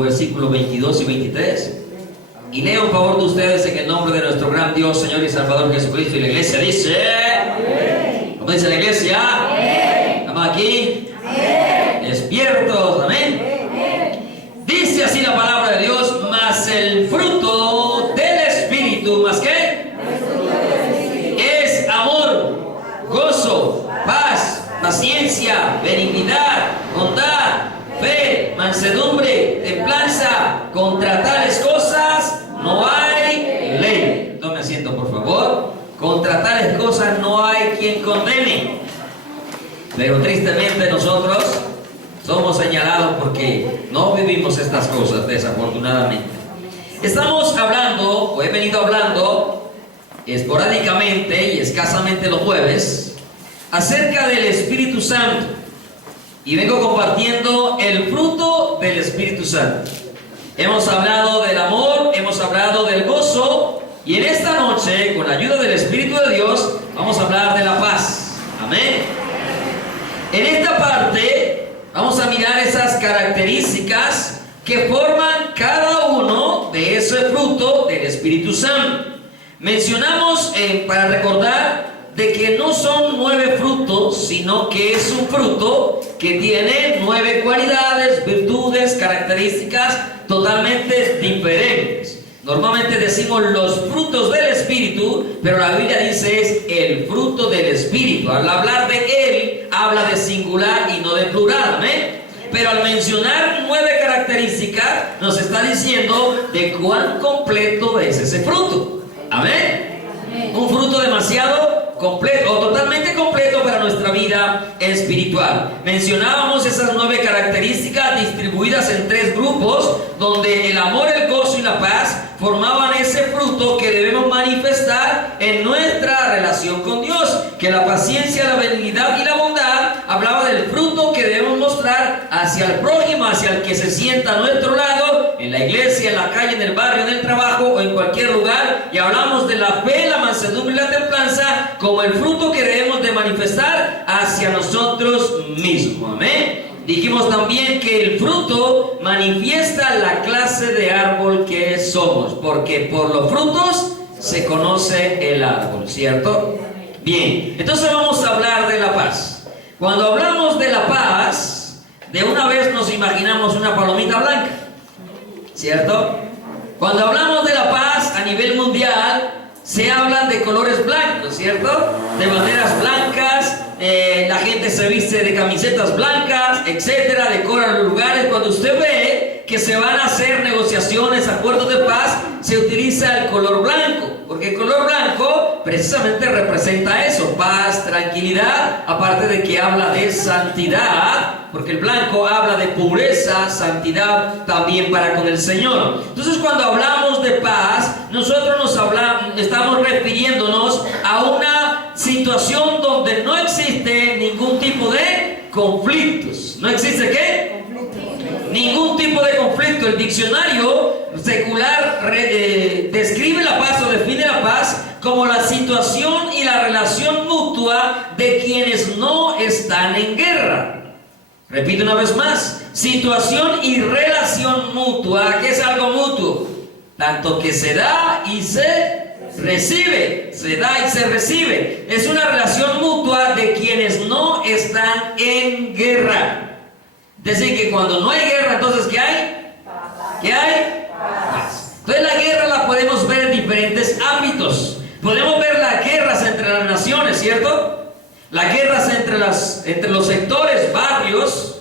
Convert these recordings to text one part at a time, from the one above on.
5, versículos 22 y 23. Y leo un favor de ustedes en el nombre de nuestro gran Dios, Señor y Salvador Jesucristo. Y la iglesia dice: amén. ¿Cómo dice la iglesia? Amén. ¿Estamos aquí? Amén. Despiertos, amén. Amén. Dice así la palabra de Dios: mas el fruto del Espíritu, ¿más qué? Es amor, gozo, paz, paciencia, benignidad, bondad, fe, mansedumbre, templanza. Contra tales cosas no hay ley. Tome asiento, por favor. Contra tales cosas no hay quien condene. Pero tristemente nosotros somos señalados porque no vivimos estas cosas, desafortunadamente. Estamos hablando, o he venido hablando esporádicamente y escasamente los jueves, acerca del Espíritu Santo. Y vengo compartiendo el fruto del Espíritu Santo. Hemos hablado del amor, hemos hablado del gozo, y en esta noche, con la ayuda del Espíritu de Dios, vamos a hablar de la paz. Amén. En esta parte vamos a mirar esas características que forman cada uno de ese fruto del Espíritu Santo. Mencionamos, para recordar, de que no son 9 frutos, sino que es un fruto que tiene 9 cualidades, virtudes, características totalmente diferentes. Normalmente decimos los frutos del Espíritu, pero la Biblia dice es el fruto del Espíritu. Al hablar de él, habla de singular y no de plural, ¿amén? Pero al mencionar 9 características, nos está diciendo de cuán completo es ese fruto. ¿Amén? Un fruto demasiado completo o totalmente completo para nuestra vida espiritual. Mencionábamos esas 9 características distribuidas en 3 grupos, donde el amor, el gozo y la paz formaban ese fruto que debemos manifestar en nuestra relación con Dios. Que la paciencia, la benignidad y la bondad hablaba del fruto que debemos mostrar hacia el prójimo, hacia el que se sienta a nuestro lado, en la iglesia, en la calle, en el barrio, en el trabajo o en cualquier lugar. Y hablamos de la fe, la mansedumbre y la templanza como el fruto que debemos de manifestar hacia nosotros mismos. Amén. Dijimos también que el fruto manifiesta la clase de árbol que somos, porque por los frutos se conoce el árbol, ¿cierto? Bien, entonces vamos a hablar de la paz. Cuando hablamos de la paz, de una vez nos imaginamos una palomita blanca, ¿cierto? Cuando hablamos de la paz a nivel mundial, se hablan de colores blancos, ¿cierto? De banderas blancas, la gente se viste de camisetas blancas, etcétera, decora los lugares. Cuando usted ve que se van a hacer negociaciones, acuerdos de paz, se utiliza el color blanco, porque el color blanco precisamente representa eso: paz, tranquilidad, aparte de que habla de santidad, porque el blanco habla de pureza, santidad también para con el Señor. Entonces, cuando hablamos de paz, nosotros estamos refiriéndonos a una situación donde no existe ningún tipo de conflictos. ¿No existe qué? Ningún tipo de conflicto. El diccionario secular describe la paz o define la paz como la situación y la relación mutua de quienes no están en guerra. Repito una vez más: situación y relación mutua. ¿Qué es algo mutuo? Tanto que se da y se recibe. Se da y se recibe. Es una relación mutua de quienes no están en guerra. Es decir, que cuando no hay guerra, entonces ¿qué hay? ¿Qué hay? Paz. Entonces la guerra la podemos ver en diferentes ámbitos. Podemos ver las guerras entre las naciones, ¿cierto? Las guerras entre los sectores, barrios.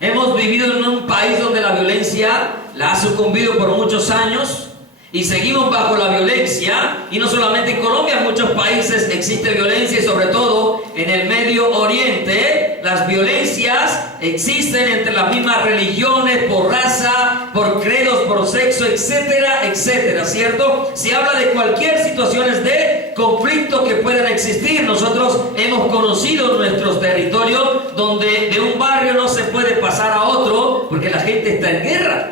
Hemos vivido en un país donde la violencia la ha sucumbido por muchos años y seguimos bajo la violencia. Y no solamente en Colombia, en muchos países existe violencia, y sobre todo en el Medio Oriente las violencias existen entre las mismas religiones, por raza, por credos, por sexo, etcétera, etcétera, ¿cierto? Se habla de cualquier situaciones de conflicto que puedan existir. Nosotros hemos conocido nuestros territorios donde de un barrio no se puede pasar a otro porque la gente está en guerra.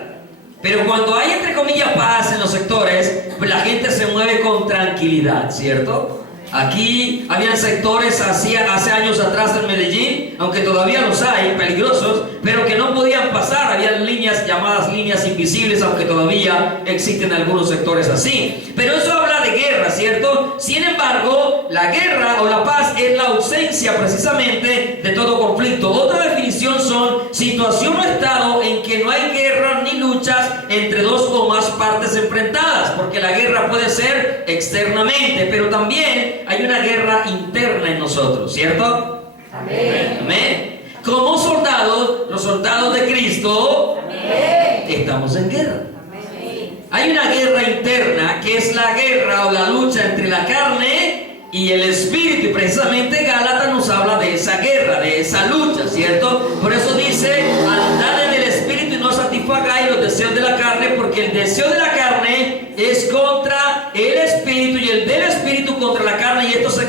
Pero cuando hay, entre comillas, paz en los sectores, pues la gente se mueve con tranquilidad, ¿cierto? Aquí habían sectores hace años atrás en Medellín, aunque todavía los hay, peligrosos, pero que no podían pasar. Habían líneas llamadas líneas invisibles, aunque todavía existen algunos sectores así. Pero eso habla de guerra, ¿cierto? Sin embargo, la guerra o la paz es la ausencia precisamente de todo conflicto. Otra definición son situación o estado en que no hay guerra ni luchas entre dos o más partes enfrentadas, porque la guerra puede ser externamente, pero también hay una guerra interna en nosotros, ¿cierto? Amén. Amén. Como soldados, los soldados de Cristo, amén, estamos en guerra. Amén. Hay una guerra interna que es la guerra o la lucha entre la carne y el espíritu, y precisamente Gálatas nos habla de esa guerra, de esa lucha, ¿cierto? Por eso dice, andad en el espíritu y no satisfagáis los deseos de la carne, porque el deseo de la carne es contra el espíritu y el del espíritu contra la carne, y estos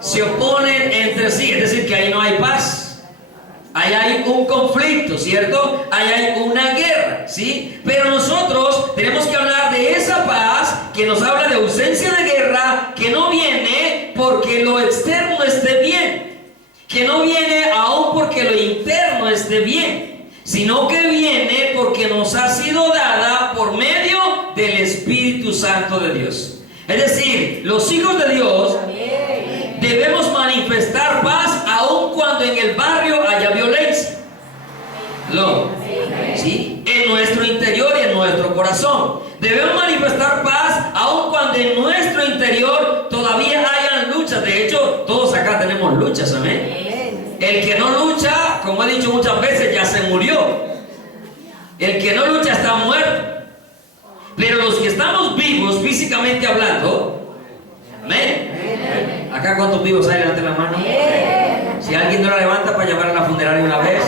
se oponen entre sí, es decir, que ahí no hay paz. Ahí hay un conflicto, ¿cierto? Ahí hay una guerra, ¿sí? Pero nosotros tenemos que hablar de esa paz que nos habla de ausencia de guerra, que no viene porque lo externo esté bien, que no viene aún porque lo interno esté bien, sino que viene porque nos ha sido dada por medio del Espíritu Santo de Dios. Es decir, los hijos de Dios debemos manifestar paz aun cuando en el barrio haya violencia. ¿Sí? En nuestro interior y en nuestro corazón. Debemos manifestar paz aun cuando en nuestro interior todavía hayan luchas. De hecho, todos acá tenemos luchas, amén. El que no lucha, como he dicho muchas veces, ya se murió. El que no lucha está muerto. Pero los que estamos vivos, físicamente hablando, amén. Acá, ¿cuántos vivos hay? Levanten la mano. Si alguien no la levanta, para llevar a la funeraria una vez.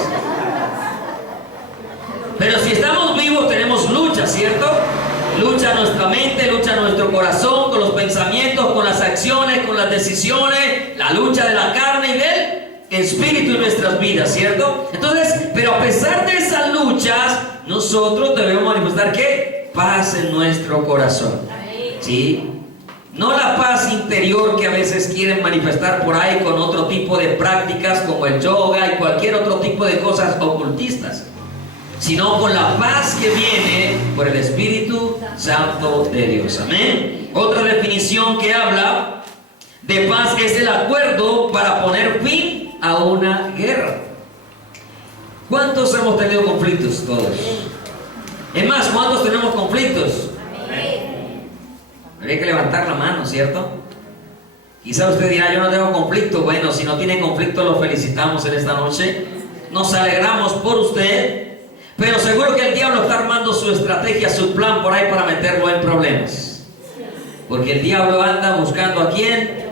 Pero si estamos vivos, tenemos lucha, ¿cierto? Lucha nuestra mente, lucha nuestro corazón, con los pensamientos, con las acciones, con las decisiones, la lucha de la carne y del espíritu en nuestras vidas, ¿cierto? Entonces, pero a pesar de esas luchas, nosotros debemos manifestar ¿qué? Paz en nuestro corazón, ¿sí? No la paz interior que a veces quieren manifestar por ahí con otro tipo de prácticas como el yoga y cualquier otro tipo de cosas ocultistas, sino con la paz que viene por el Espíritu Santo de Dios. Amén. Otra definición que habla de paz es el acuerdo para poner fin a una guerra. ¿Cuántos hemos tenido conflictos? Todos. Es más, ¿cuántos tenemos conflictos? Habría que levantar la mano, ¿cierto? Quizá usted dirá, yo no tengo conflicto. Bueno, si no tiene conflicto, lo felicitamos en esta noche. Nos alegramos por usted. Pero seguro que el diablo está armando su estrategia, su plan por ahí para meterlo en problemas. Porque el diablo anda buscando a quién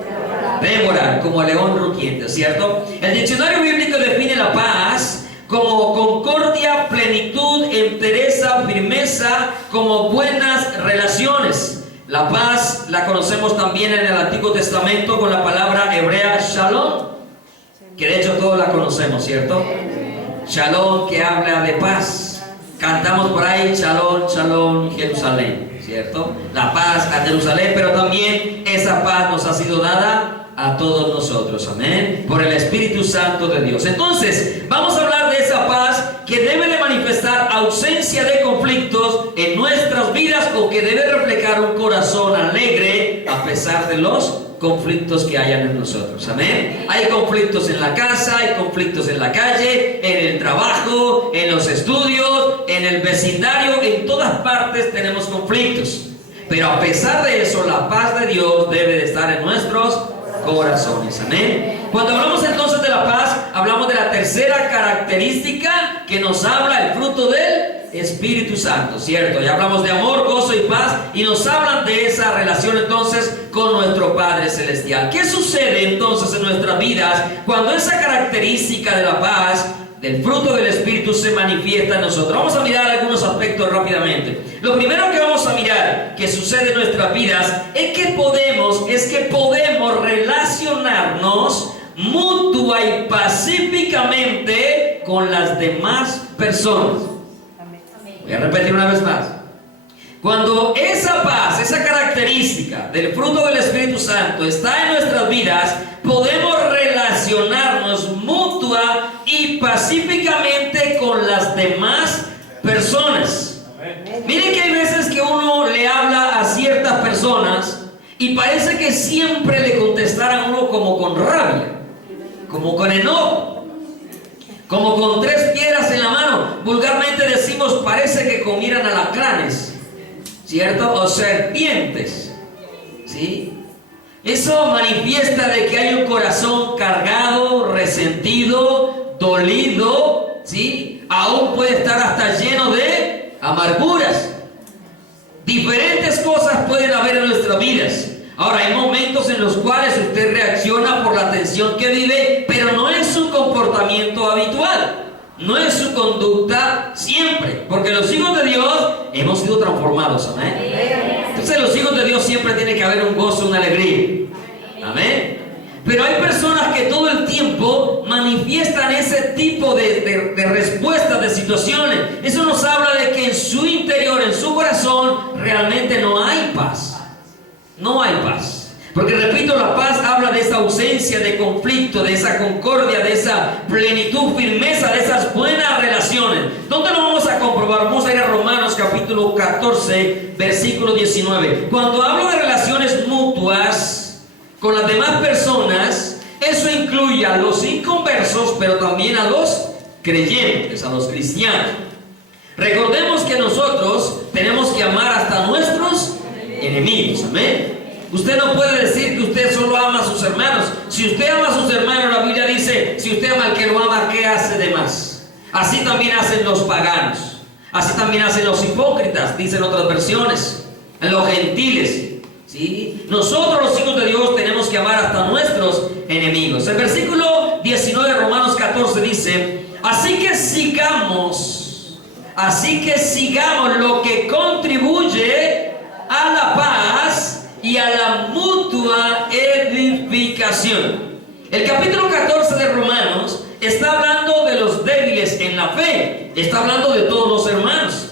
devorar, como el león rugiente, ¿cierto? El diccionario bíblico define la paz como concordia, plenitud, entereza, firmeza, como buenas relaciones. La paz la conocemos también en el Antiguo Testamento con la palabra hebrea shalom, que de hecho todos la conocemos, ¿cierto? Shalom, que habla de paz. Cantamos por ahí, shalom, shalom, Jerusalén, ¿cierto? La paz a Jerusalén, pero también esa paz nos ha sido dada a todos nosotros, amén, por el Espíritu Santo de Dios. Entonces, vamos a hablar de esa paz que debe de manifestar ausencia de conflictos en nuestras vidas, o que debe reflejar un corazón alegre a pesar de los conflictos que hayan en nosotros, amén. Hay conflictos en la casa, hay conflictos en la calle, en el trabajo, en los estudios, en el vecindario, en todas partes tenemos conflictos. Pero a pesar de eso, la paz de Dios debe de estar en nuestros corazones, amén. Cuando hablamos entonces de la paz, hablamos de la tercera característica que nos habla el fruto del Espíritu Santo, ¿cierto? Ya hablamos de amor, gozo y paz, y nos hablan de esa relación entonces con nuestro Padre Celestial. ¿Qué sucede entonces en nuestras vidas cuando esa característica de la paz, del fruto del Espíritu, se manifiesta en nosotros? Vamos a mirar algunos aspectos rápidamente. Lo primero que vamos a mirar que sucede en nuestras vidas es que podemos relacionarnos mutua y pacíficamente con las demás personas. Voy a repetir una vez más. Cuando esa paz, esa característica del fruto del Espíritu Santo está en nuestras vidas, podemos relacionarnos mutua y pacíficamente con las demás personas. Miren que hay veces que uno le habla a ciertas personas y parece que siempre le contestaran a uno como con rabia, como con enojo, como con tres piedras en la mano. Vulgarmente decimos, parece que comieran alacranes, ¿cierto? O serpientes, ¿sí? Eso manifiesta de que hay un corazón cargado, resentido, dolido, ¿sí? Aún puede estar hasta lleno de amarguras. Diferentes cosas pueden haber en nuestras vidas. Ahora, hay momentos en los cuales usted reacciona por la tensión que vive, pero no es su comportamiento habitual. No es su conducta siempre, porque los hijos de Dios hemos sido transformados, amén. Entonces los hijos de Dios siempre tiene que haber un gozo, una alegría, amén. Pero hay personas que todo el tiempo manifiestan ese tipo de respuestas, de situaciones. Eso nos habla de que en su interior, en su corazón, realmente no hay paz. No hay paz. Porque repito, la paz habla de esa ausencia de conflicto, de esa concordia, de esa plenitud, firmeza, de esas buenas relaciones. ¿Dónde lo vamos a comprobar? Vamos a ir a Romanos capítulo 14, versículo 19. Cuando hablo de relaciones mutuas con las demás personas, eso incluye a los inconversos, pero también a los creyentes, a los cristianos. Recordemos que nosotros tenemos que amar hasta nuestros enemigos, amén. Usted no puede decir que usted solo ama a sus hermanos. Si usted ama a sus hermanos, la Biblia dice, si usted ama al que lo ama, ¿qué hace de más? Así también hacen los paganos. Así también hacen los hipócritas, dicen otras versiones, los gentiles, ¿sí? Nosotros los hijos de Dios tenemos que amar hasta nuestros enemigos. El versículo 19 de Romanos 14 dice, así que sigamos lo que contribuye a la paz y a la mutua edificación. El capítulo 14 de Romanos está hablando de los débiles en la fe. Está hablando de todos los hermanos.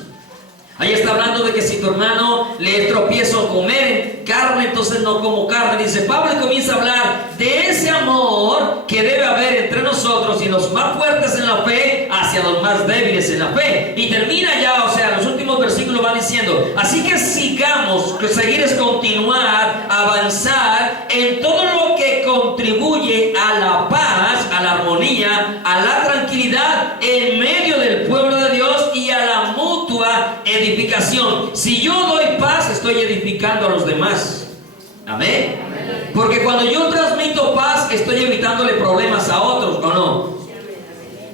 Ahí está hablando de que si tu hermano le es tropiezo comer carne, entonces no como carne. Dice Pablo, y comienza a hablar de ese amor que debe haber entre nosotros y los más fuertes en la fe hacia los más débiles en la fe. Y termina ya, o sea, los últimos versículos van diciendo, así que sigamos, que seguir es continuar, avanzar en todo lo que contribuye a la paz, a la armonía, a la tranquilidad en medio del pueblo de Dios y a la mutua edificación. Si yo doy paz, estoy edificando a los demás. Amén. Porque cuando yo transmito paz, estoy evitándole problemas a otros, ¿o no?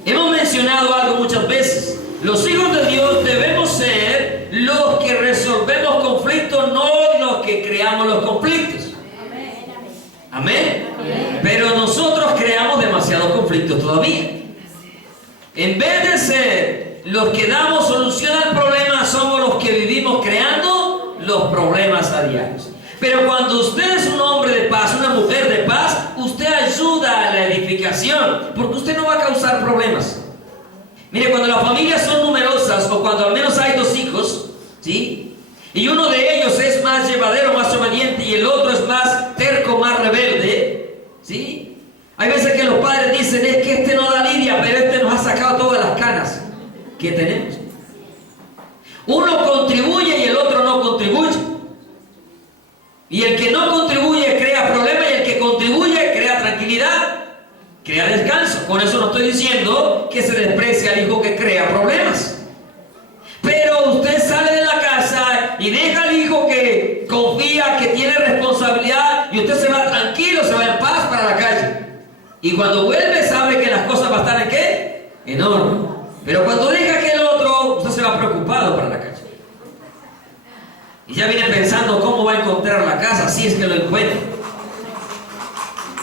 Hemos mencionado algo muchas veces. Los hijos de Dios debemos ser los que resolvemos conflictos, no los que creamos los conflictos. Amén. Pero nosotros creamos demasiados conflictos todavía. En vez de ser los que damos solución al problema, somos los que vivimos creando los problemas a diario. Pero cuando usted es un hombre de paz, una mujer de paz, usted ayuda a la edificación, porque usted no va a causar problemas. Mire, cuando las familias son numerosas, o cuando al menos hay dos hijos, ¿sí? Y uno de ellos es más llevadero, más obediente, y el otro es más terco, más rebelde, ¿sí? Hay veces que los padres dicen, es que este no da lidia, pero este nos ha sacado todas las canas que tenemos. Uno contribuye y el otro no contribuye. Y el que no contribuye crea problemas, y el que contribuye crea tranquilidad, crea descanso. Con eso no estoy diciendo que se desprecie al hijo que crea problemas. Pero usted sale de la casa y deja al hijo que confía, que tiene responsabilidad, y usted se va tranquilo, se va en paz para la calle. Y cuando vuelve sabe que las cosas van a estar en ¿qué? En orden. Pero cuando deja que el otro, usted se va preocupado para la calle. Y ya viene pensando cómo va a encontrar la casa, si es que lo encuentra.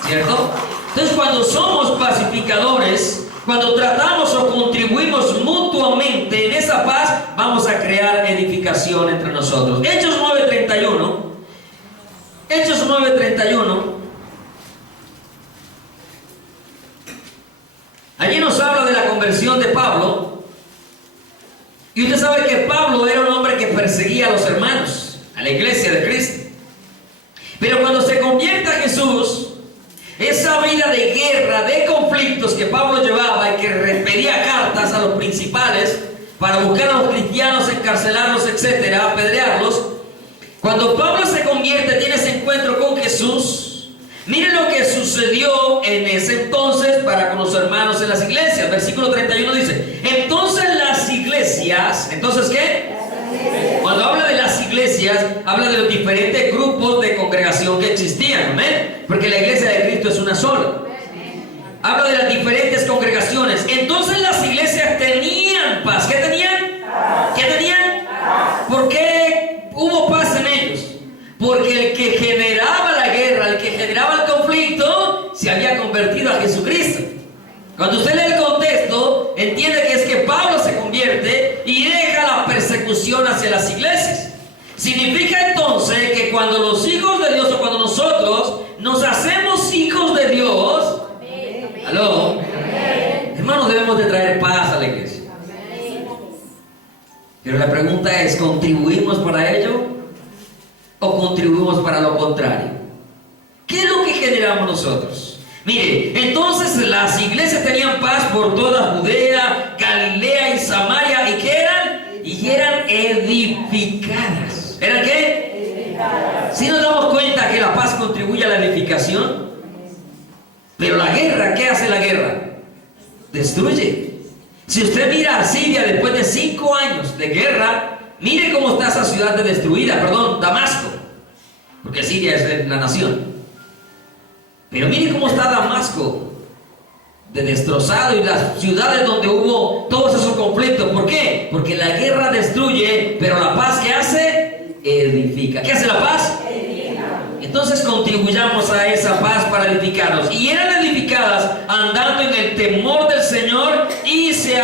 ¿Cierto? Entonces, cuando somos pacificadores, cuando tratamos o contribuimos mutuamente en esa paz, vamos a crear edificación entre nosotros. Hechos 9:31. Hechos 9:31. Allí nos habla de la conversión de Pablo. Y usted sabe que Pablo era un hombre que perseguía a los hermanos, a la iglesia de Cristo. Pero cuando se convierte a Jesús, esa vida de guerra, de conflictos que Pablo llevaba y que pedía cartas a los principales para buscar a los cristianos, encarcelarlos, etcétera, apedrearlos, cuando Pablo se convierte, tiene ese encuentro con Jesús, miren lo que sucedió en ese entonces para con los hermanos en las iglesias. Versículo 31 dice, entonces las iglesias, ¿entonces qué? Cuando habla de las iglesias, habla de los diferentes grupos de congregación que existían, ¿amén? Porque la iglesia de Cristo es una sola. Habla de las diferentes congregaciones. Entonces las iglesias tenían paz. ¿Qué tenían? ¿Qué tenían? ¿Por qué hubo paz en ellos? Porque el que generaba la guerra, el que generaba el conflicto, se había convertido a Jesucristo. Cuando usted lee el contexto, entiende que es que Pablo se convierte y deja la persecución hacia las iglesias. Significa entonces que cuando los hijos de Dios, o cuando nosotros nos hacemos hijos de Dios, ¿aló? Hermanos, debemos de traer paz a la iglesia. Pero la pregunta es, ¿contribuimos para ello o contribuimos para lo contrario? ¿Qué es lo que generamos nosotros? Mire, entonces las iglesias tenían paz por toda Judea, Galilea y Samaria. ¿Y qué eran? Y eran edificadas. ¿Eran qué? Edificadas. Si nos damos cuenta que la paz contribuye a la edificación. Pero la guerra, ¿qué hace la guerra? Destruye. Si usted mira a Siria después de 5 años de guerra, mire cómo está esa ciudad destruida, Damasco. Porque Siria es la nación. Pero mire cómo está Damasco, de destrozado, y las ciudades donde hubo todos esos conflictos. ¿Por qué? Porque la guerra destruye, pero la paz, ¿qué hace? Edifica. ¿Qué hace la paz? Edifica. Entonces contribuyamos a esa paz para edificarnos. Y eran edificadas andando en el temor del Señor y se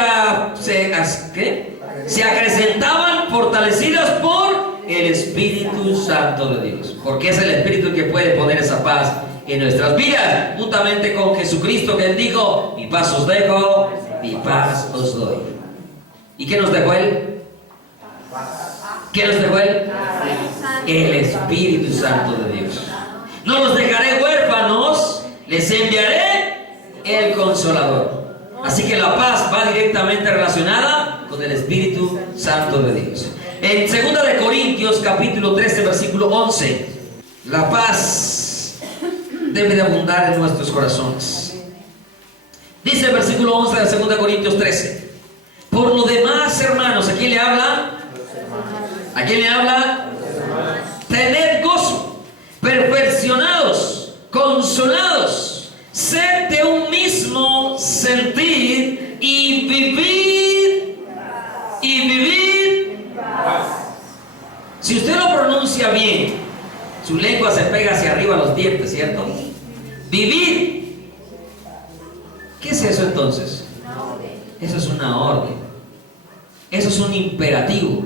acrecentaban fortalecidas por el Espíritu Santo de Dios. Porque es el Espíritu el que puede poner esa paz en nuestras vidas, juntamente con Jesucristo, que Él dijo, mi paz os dejo, mi paz os doy. ¿Y qué nos dejó Él? ¿Qué nos dejó Él? El Espíritu Santo de Dios. No los dejaré huérfanos, les enviaré el Consolador. Así que la paz va directamente relacionada con el Espíritu Santo de Dios. En 2 de Corintios capítulo 13 versículo 11, la paz debe de abundar en nuestros corazones. Dice el versículo 11 de 2 Corintios 13, por lo demás, hermanos, ¿a quién le habla? ¿A quién le habla? Tened gozo, perfeccionados, consolados, sed de un mismo sentir y vivid Si usted lo pronuncia bien, su lengua se pega hacia arriba a los dientes, ¿cierto? Vivir. ¿Qué es eso entonces? Eso es una orden. Eso es un imperativo.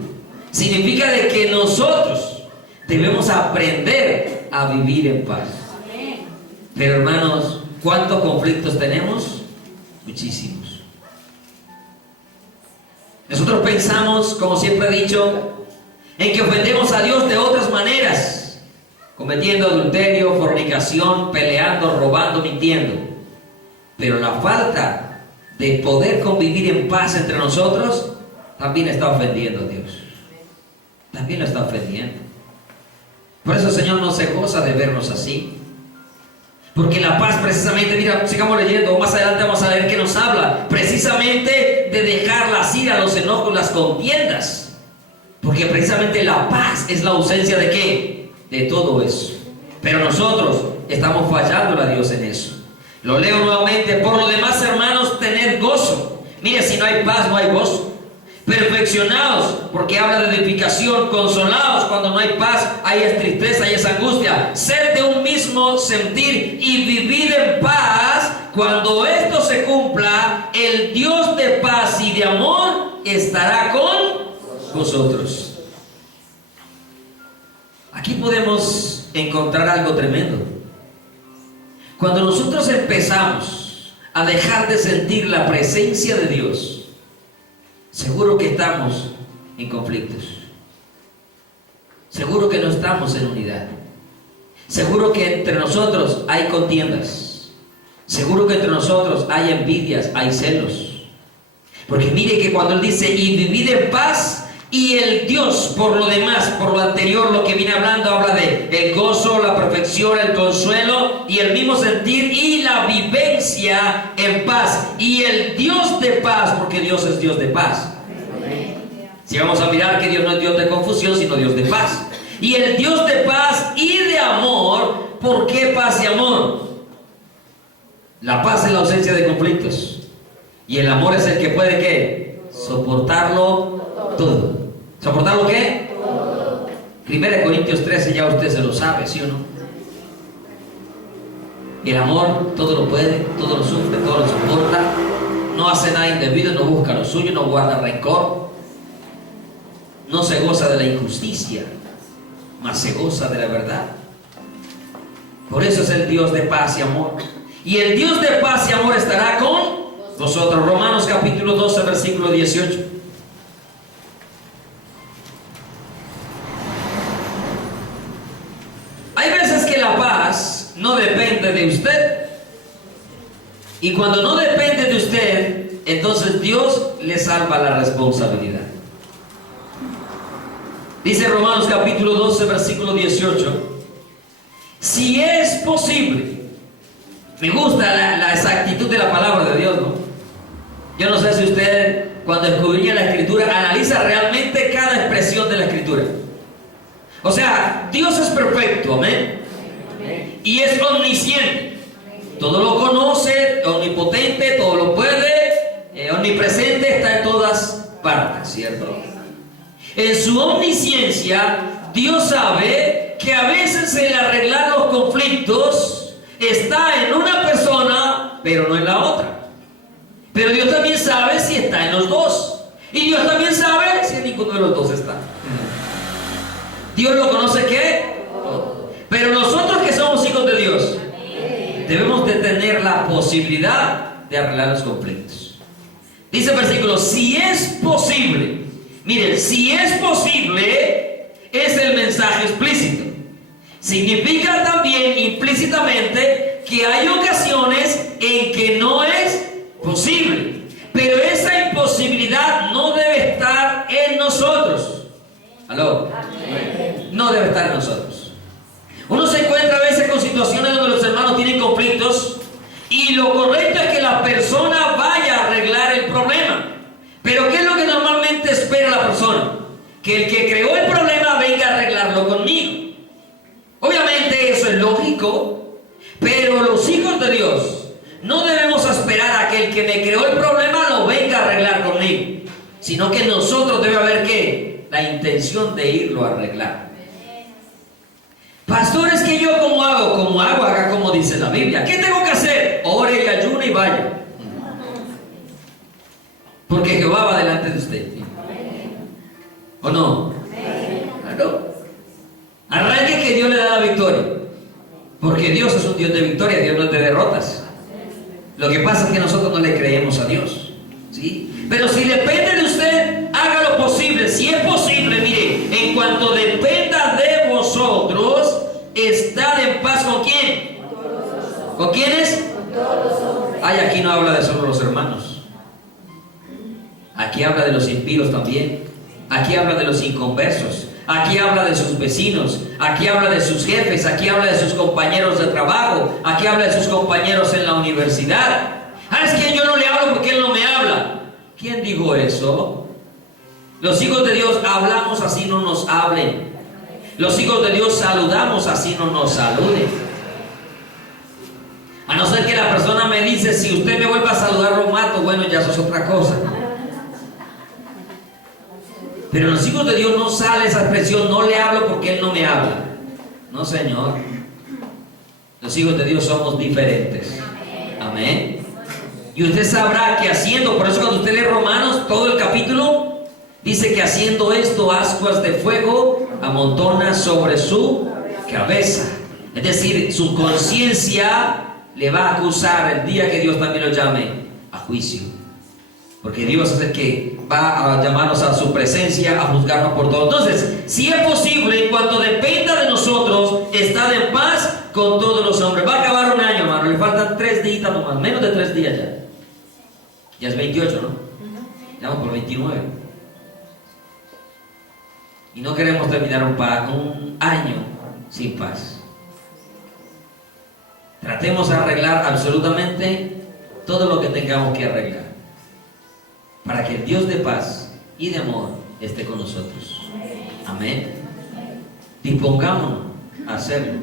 Significa de que nosotros debemos aprender a vivir en paz. Pero hermanos, ¿cuántos conflictos tenemos? Muchísimos. Nosotros pensamos, como siempre he dicho, en que ofendemos a Dios de otras maneras, cometiendo adulterio, fornicación, peleando, robando, mintiendo. Pero la falta de poder convivir en paz entre nosotros también está ofendiendo a Dios. También lo está ofendiendo. Por eso el Señor no se goza de vernos así. Porque la paz precisamente, mira, sigamos leyendo, más adelante vamos a ver que nos habla precisamente de dejar las iras, los enojos, las contiendas. Porque precisamente la paz es la ausencia ¿de qué? De todo eso. Pero nosotros estamos fallando a Dios en eso. Lo leo nuevamente. Por lo demás, hermanos, tened gozo. Mire, si no hay paz, no hay gozo. Perfeccionados, porque habla de edificación. Consolados, cuando no hay paz, hay tristeza, hay esa angustia. Ser de un mismo sentir y vivir en paz. Cuando esto se cumpla, el Dios de paz y de amor estará con vosotros. Aquí podemos encontrar algo tremendo. Cuando nosotros empezamos a dejar de sentir la presencia de Dios, seguro que estamos en conflictos. seguro que no estamos en unidad. Seguro que entre nosotros hay contiendas. Seguro que entre nosotros hay envidias, hay celos. Porque mire que cuando Él dice, y vivid en paz, y el Dios, por lo demás, por lo anterior, lo que viene hablando, habla de el gozo, la perfección, el consuelo, y el mismo sentir, y la vivencia en paz. Y el Dios de paz, porque Dios es Dios de paz. Si vamos a mirar que Dios no es Dios de confusión, sino Dios de paz. Y el Dios de paz y de amor. ¿Por qué paz y amor? La paz es la ausencia de conflictos. Y el amor es el que puede, ¿qué? Soportarlo todo. ¿Soportarlo qué? Todo. 1 Corintios 13, ya usted se lo sabe, ¿sí o no? Y el amor todo lo puede, todo lo sufre, todo lo soporta. No hace nada indebido, no busca lo suyo, no guarda rencor. No se goza de la injusticia, mas se goza de la verdad. Por eso es el Dios de paz y amor. Y el Dios de paz y amor estará con vosotros. Romanos capítulo 12, versículo 18. Hay veces que la paz no depende de usted. Y cuando no depende de usted, entonces Dios le salva la responsabilidad. Dice Romanos capítulo 12, versículo 18. Si es posible. Me gusta la exactitud de la palabra de Dios, ¿no? Yo no sé si usted, cuando escudriña la Escritura, analiza realmente cada expresión de la Escritura. O sea, Dios es perfecto, amén. Y es omnisciente. Todo lo conoce, omnipotente, todo lo puede, omnipresente, está en todas partes, ¿cierto? En su omnisciencia, Dios sabe que a veces el arreglar los conflictos está en una persona, pero no en la otra. Pero Dios también sabe si está en los dos. Y Dios también sabe si en ninguno de los dos está. Dios lo conoce, ¿qué? Pero nosotros que somos hijos de Dios, debemos de tener la posibilidad de arreglar los conflictos. Dice el versículo, si es posible. Miren, si es posible, es el mensaje explícito. Significa también implícitamente que hay ocasiones en que no es posible. Pero esa imposibilidad no debe estar en nosotros. ¿Aló? No debe estar en nosotros. Uno se encuentra a veces con situaciones donde los hermanos tienen conflictos y lo correcto es que la persona vaya a arreglar el problema. Pero ¿qué es lo que normalmente espera la persona? Que el que creó el problema venga a arreglarlo conmigo. Obviamente eso es lógico, pero los hijos de Dios no debemos esperar a que el que me creó el problema lo venga a arreglar conmigo, sino que nosotros debe haber ¿qué? La intención de irlo a arreglar. Pastor, es que yo ¿cómo hago? ¿Cómo hago? Haga como dice la Biblia. ¿Qué tengo que hacer? Ore y ayune y vaya. Porque Jehová va delante de usted. ¿O no? Claro. Arranque que Dios le da la victoria. Porque Dios es un Dios de victoria, Dios no es de derrotas. Lo que pasa es que nosotros no le creemos a Dios, ¿sí? Pero si depende de usted, haga lo posible. Si es posible, mire, en cuanto dependa de vosotros, estad en paz ¿con quién? ¿Con quiénes? Ay, aquí no habla de solo los hermanos. Aquí habla de los impíos también. Aquí habla de los inconversos. Aquí habla de sus vecinos. Aquí habla de sus jefes. Aquí habla de sus compañeros de trabajo. Aquí habla de sus compañeros en la universidad. Ah, es que yo no le hablo porque él no me habla. ¿Quién dijo eso? Los hijos de Dios hablamos así no nos hablen. Los hijos de Dios saludamos así no nos saluden. A no ser que la persona me dice, si usted me vuelve a saludar lo mato. Bueno, ya eso es otra cosa. Pero los hijos de Dios no sale esa expresión, no le hablo porque él no me habla. No, Señor. Los hijos de Dios somos diferentes. Amén. Y usted sabrá que haciendo, por eso cuando usted lee Romanos, todo el capítulo, dice que haciendo esto, ascuas de fuego amontona sobre su cabeza. Es decir, su conciencia le va a acusar el día que Dios también lo llame a juicio. Porque Dios es el que va a llamarnos a su presencia, a juzgarnos por todo. Entonces, si es posible, en cuanto dependa de nosotros, estar en paz con todos los hombres. Va a acabar un año, hermano. Le faltan 3 días nomás, menos de 3 días ya. Ya es 28, ¿no? Ya vamos por 29. Y no queremos terminar un año sin paz. Tratemos de arreglar absolutamente todo lo que tengamos que arreglar, para que el Dios de paz y de amor esté con nosotros. Amén. Dispongámonos a hacerlo.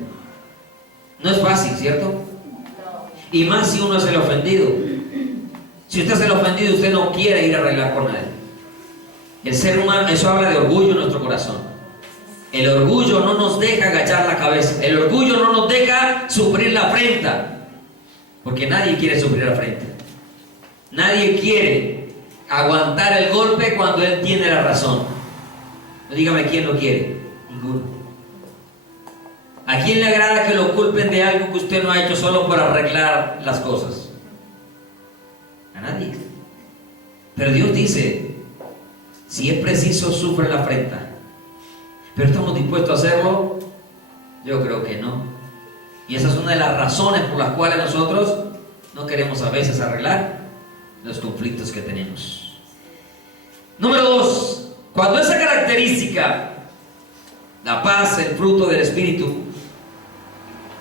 No es fácil, ¿cierto? Y más si uno es el ofendido. Si usted es el ofendido, usted no quiere ir a arreglar con nadie. El ser humano, eso habla de orgullo en nuestro corazón. El orgullo no nos deja agachar la cabeza. El orgullo no nos deja sufrir la afrenta. Porque nadie quiere sufrir la afrenta. Nadie quiere aguantar el golpe cuando él tiene la razón. No, dígame quién lo quiere. Ninguno. ¿A quién le agrada que lo culpen de algo que usted no ha hecho solo para arreglar las cosas? A nadie. Pero Dios dice, si es preciso, sufre la afrenta. ¿Pero estamos dispuestos a hacerlo? Yo creo que no. Y esa es una de las razones por las cuales nosotros no queremos a veces arreglar los conflictos que tenemos. Número 2. Cuando esa característica, la paz, el fruto del Espíritu,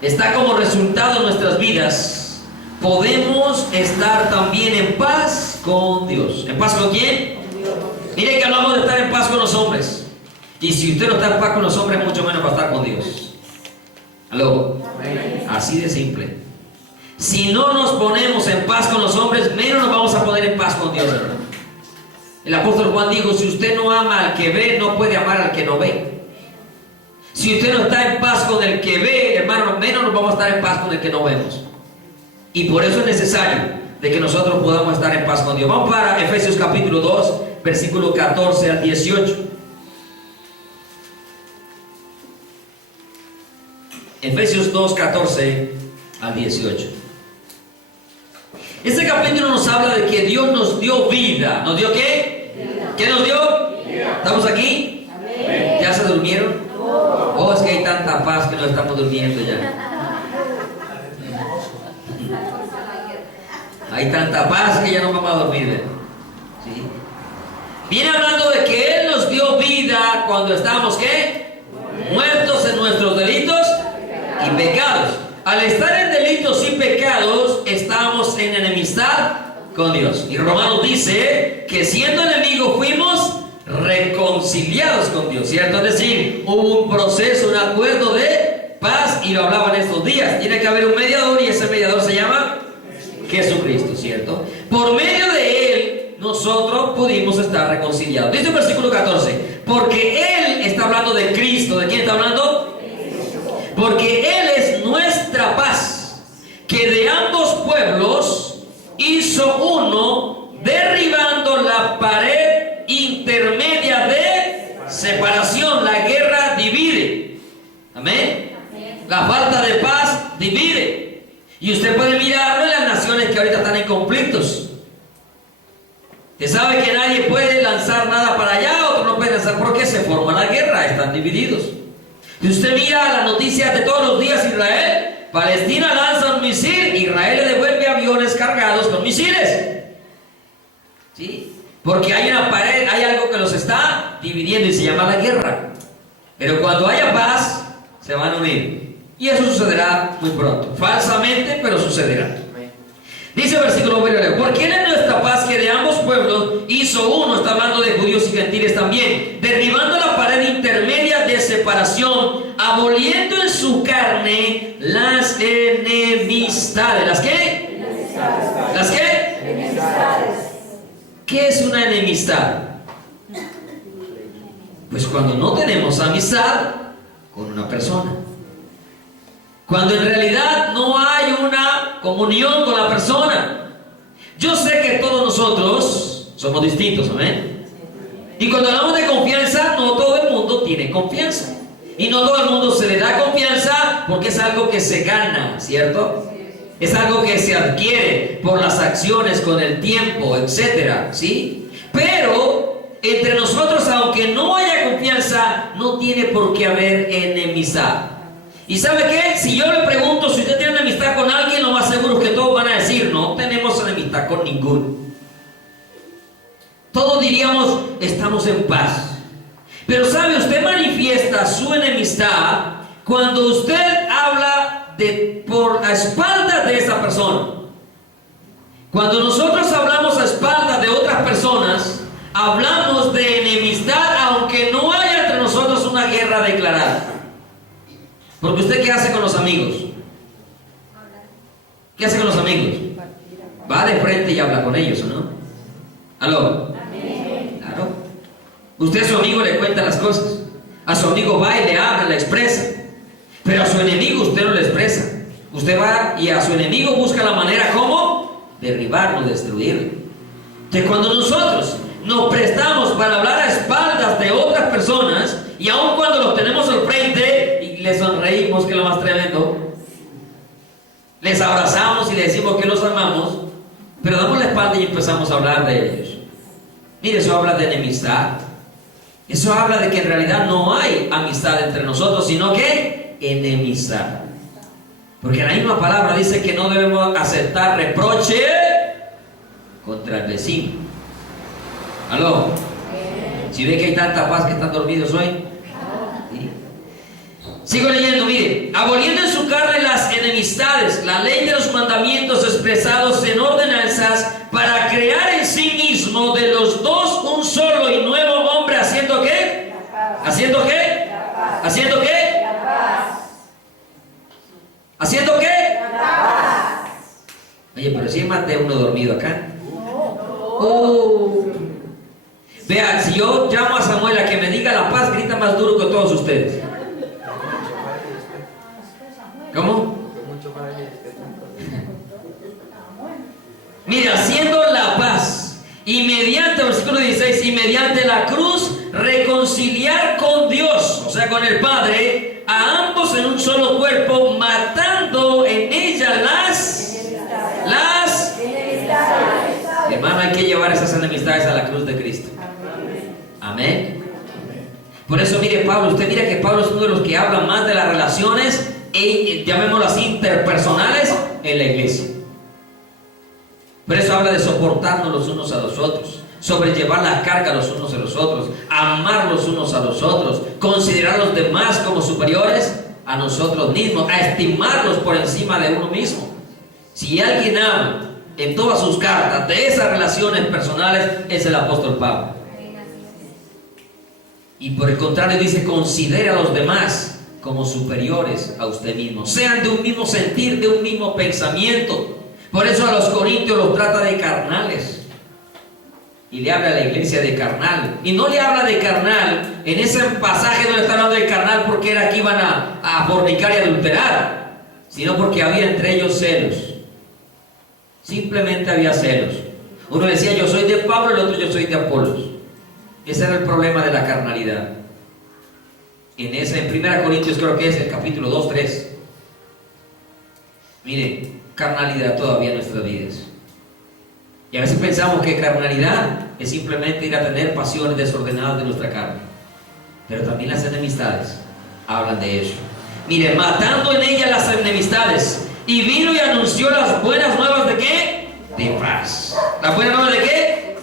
está como resultado en nuestras vidas, podemos estar también en paz con Dios. ¿En paz con quién? Con Dios. Mire que hablamos de estar en paz con los hombres. Y si usted no está en paz con los hombres, mucho menos va a estar con Dios. ¿Aló? Así de simple. Si no nos ponemos en paz con los hombres, menos nos vamos a poner en paz con Dios, hermano. El apóstol Juan dijo, si usted no ama al que ve, no puede amar al que no ve. Si usted no está en paz con el que ve, hermano, menos nos vamos a estar en paz con el que no vemos. Y por eso es necesario de que nosotros podamos estar en paz con Dios. Vamos para Efesios capítulo 2, versículo 14 al 18. Efesios 2, 14 al 18. Este capítulo nos habla de que Dios nos dio vida. ¿Nos dio qué? Vida. ¿Qué nos dio? Vida. ¿Estamos aquí? Amén. ¿Ya se durmieron? No. Oh, es que hay tanta paz que no estamos durmiendo ya. Hay tanta paz que ya no vamos a dormir. ¿Sí? Viene hablando de que Él nos dio vida cuando estábamos ¿qué? Muertos en nuestros delitos y pecados. Al estar en delitos y pecados, estamos en enemistad con Dios. Y Romanos dice que siendo enemigos fuimos reconciliados con Dios, ¿cierto? Es decir, hubo un proceso, un acuerdo de paz, y lo hablaban estos días. Tiene que haber un mediador, y ese mediador se llama Jesucristo, ¿cierto? Por medio de Él, nosotros pudimos estar reconciliados. Dice el versículo 14, porque Él está hablando de Cristo. ¿De quién está hablando? Porque Él es nuestra paz, que de ambos pueblos hizo uno, derribando la pared intermedia de separación. La guerra divide. Amén. La falta de paz divide. Y usted puede mirarlo en las naciones que ahorita están en conflictos. Usted sabe que nadie puede lanzar nada para allá, otro no puede lanzar. ¿Por qué se forma la guerra? Están divididos. Si usted mira las noticias de todos los días, Israel, Palestina lanza un misil, Israel le devuelve aviones cargados con misiles. ¿Sí? Porque hay una pared, hay algo que los está dividiendo y se llama la guerra. Pero cuando haya paz, se van a unir. Y eso sucederá muy pronto. Falsamente, pero sucederá. Dice el versículo 1, porque Él es nuestra paz, que de ambos pueblos hizo uno. Está hablando de judíos y gentiles también, derribando la pared intermedia de separación, aboliendo en su carne las enemistades. ¿Las qué? Enemistades. ¿Las qué? Enemistades. ¿Qué es una enemistad? Pues cuando no tenemos amistad con una persona, cuando en realidad no hay una comunión con la persona. Yo sé que todos nosotros somos distintos, amén. Y cuando hablamos de confianza, no todo el mundo tiene confianza. Y no todo el mundo se le da confianza, porque es algo que se gana, ¿cierto? Es algo que se adquiere por las acciones, con el tiempo, etcétera, ¿sí? Pero entre nosotros, aunque no haya confianza, no tiene por qué haber enemistad. ¿Y sabe qué? Si yo le pregunto si usted tiene enemistad con alguien, lo más seguro es que todos van a decir, no tenemos enemistad con ninguno. Todos diríamos, estamos en paz. Pero sabe, usted manifiesta su enemistad cuando usted habla por a espaldas de esa persona. Cuando nosotros hablamos a espaldas de otras personas, hablamos de enemistad, aunque no haya entre nosotros una guerra declarada. Porque usted, ¿qué hace con los amigos? ¿Qué hace con los amigos? Va de frente y habla con ellos, ¿o no? ¿Aló? Claro. Usted a su amigo le cuenta las cosas. A su amigo va y le habla, le expresa. Pero a su enemigo usted no le expresa. Usted va y a su enemigo busca la manera como derribarlo, destruirlo. Que cuando nosotros nos prestamos para hablar a espaldas de otras personas, y aun cuando los tenemos al frente y les sonreímos, que es lo más tremendo, les abrazamos y les decimos que los amamos, pero damos la espalda y empezamos a hablar de ellos. Mire, eso habla de enemistad. Eso habla de que en realidad no hay amistad entre nosotros, sino que enemistad. Porque la misma palabra dice que no debemos aceptar reproche contra el vecino. ¿Aló? Si ve que hay tanta paz que están dormidos hoy. ¿Sí? Sigo leyendo, mire. Aboliendo en su carne las enemistades, la ley de los mandamientos expresados en ordenanzas, para crear en sí mismo de los dos un solo y nuevo hombre, ¿haciendo qué? ¿Haciendo qué? ¿Haciendo qué? ¿Haciendo qué? Oye, pero si hay más de uno dormido acá. Vea, si yo llamo a Samuel a que me diga la paz, grita más duro que todos ustedes. ¿Cómo? Mira, haciendo la paz, y mediante, versículo 16, y mediante la cruz, reconciliar con Dios, o sea, con el Padre, a ambos en un solo cuerpo, matando en ella las hermano, hay que llevar esas enemistades a la cruz de Cristo. Amén. Por eso, mire, Pablo, usted mira que Pablo es uno de los que habla más de las relaciones, llamémoslo así, interpersonales en la iglesia. Por eso habla de soportarnos los unos a los otros, sobrellevar la carga los unos a los otros, amar los unos a los otros, considerar a los demás como superiores a nosotros mismos, a estimarlos por encima de uno mismo. Si alguien habla en todas sus cartas de esas relaciones personales, es el apóstol Pablo. Y por el contrario dice, considere a los demás como superiores a usted mismo, sean de un mismo sentir, de un mismo pensamiento. Por eso a los corintios los trata de carnales, y le habla a la iglesia de carnal. Y no le habla de carnal en ese pasaje donde está hablando de carnal porque era que iban a fornicar y adulterar, sino porque había entre ellos celos. Simplemente había celos. Uno decía, yo soy de Pablo, el otro, yo soy de Apolos. Ese era el problema de la carnalidad. En 1 Corintios, creo que es el capítulo 2, 3. Miren, carnalidad todavía en nuestras vidas. Y a veces pensamos que carnalidad es simplemente ir a tener pasiones desordenadas de nuestra carne. Pero también las enemistades hablan de eso. Miren, matando en ella las enemistades. Y vino y anunció las buenas nuevas ¿de qué? De paz. ¿Las buenas nuevas de qué?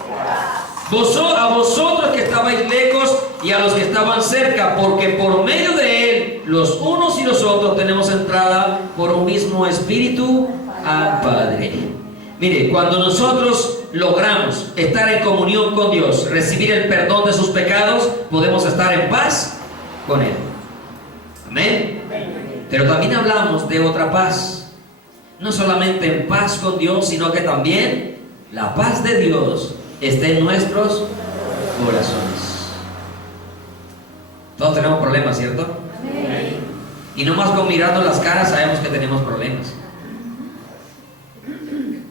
A vosotros que estabais lejos y a los que estaban cerca, porque por medio de él, los unos y los otros tenemos entrada por un mismo espíritu al Padre. Mire, cuando nosotros logramos estar en comunión con Dios, recibir el perdón de sus pecados, podemos estar en paz con Él. Amén. Pero también hablamos de otra paz. No solamente en paz con Dios, sino que también la paz de Dios esté en nuestros corazones. Todos tenemos problemas, ¿cierto? Amén. Y no más con mirando las caras sabemos que tenemos problemas.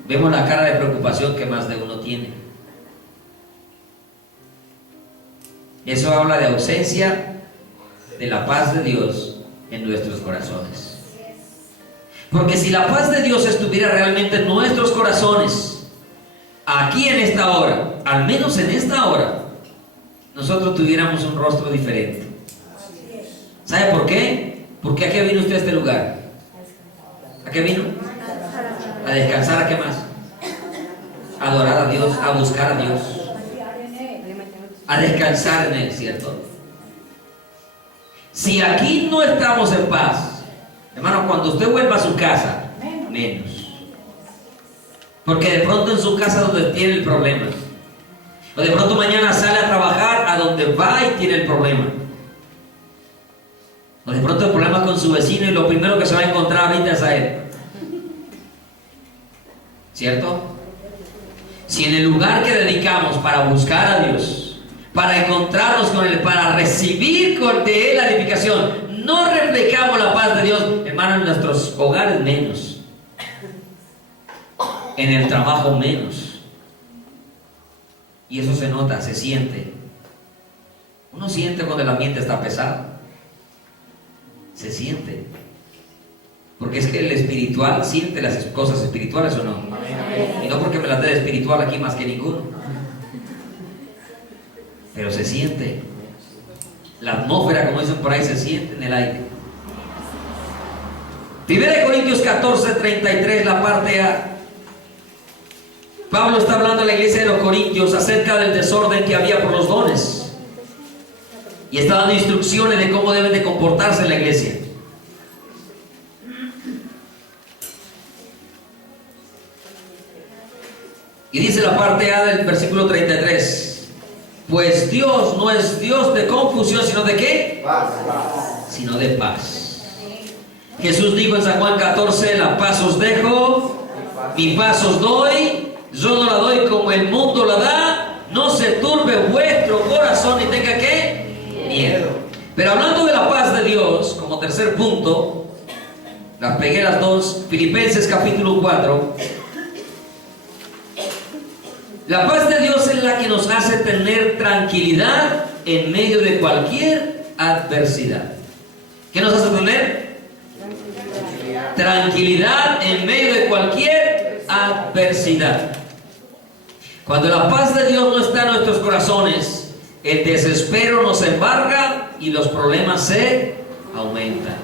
Vemos la cara de preocupación que más de uno tiene. Eso habla de ausencia de la paz de Dios en nuestros corazones. Porque si la paz de Dios estuviera realmente en nuestros corazones, aquí en esta hora, al menos en esta hora, nosotros tuviéramos un rostro diferente. ¿Sabe por qué? Porque ¿a qué vino usted a este lugar? ¿A qué vino? A descansar. ¿A qué más? A adorar a Dios, a buscar a Dios, a descansar en Él, ¿cierto? Si aquí no estamos en paz, hermano, cuando usted vuelva a su casa, menos. Porque de pronto en su casa donde tiene el problema, o de pronto mañana sale a trabajar a donde va y tiene el problema, o de pronto el problema con su vecino y lo primero que se va a encontrar ahorita es a él, ¿cierto? Si en el lugar que dedicamos para buscar a Dios, para encontrarnos con Él, para recibir de Él la edificación, no reflejamos la paz de Dios, hermano, en nuestros hogares menos, en el trabajo menos. Y eso se nota, se siente. Uno siente cuando el ambiente está pesado. Se siente. Porque es que el espiritual siente las cosas espirituales, ¿o no? Y no porque me las dé de espiritual aquí más que ninguno. Pero se siente. La atmósfera, como dicen por ahí, se siente en el aire. 1 Corintios 14, 33, la parte A. Pablo está hablando a la iglesia de los Corintios acerca del desorden que había por los dones. Y está dando instrucciones de cómo deben de comportarse en la iglesia. Y dice la parte A del versículo 33: pues Dios no es Dios de confusión, sino de ¿qué? Paz. Sino de paz. Jesús dijo en San Juan 14: la paz os dejo, mi paz os doy, yo no la doy como el mundo la da, no se turbe vuestro corazón y tenga ¿qué? Miedo. Pero hablando de la paz de Dios, como tercer punto, las pegué las dos, Filipenses capítulo 4. La paz de Dios es la que nos hace tener tranquilidad en medio de cualquier adversidad. ¿Qué nos hace tener? Tranquilidad en medio de cualquier adversidad. Cuando la paz de Dios no está en nuestros corazones, el desespero nos embarga y los problemas se aumentan.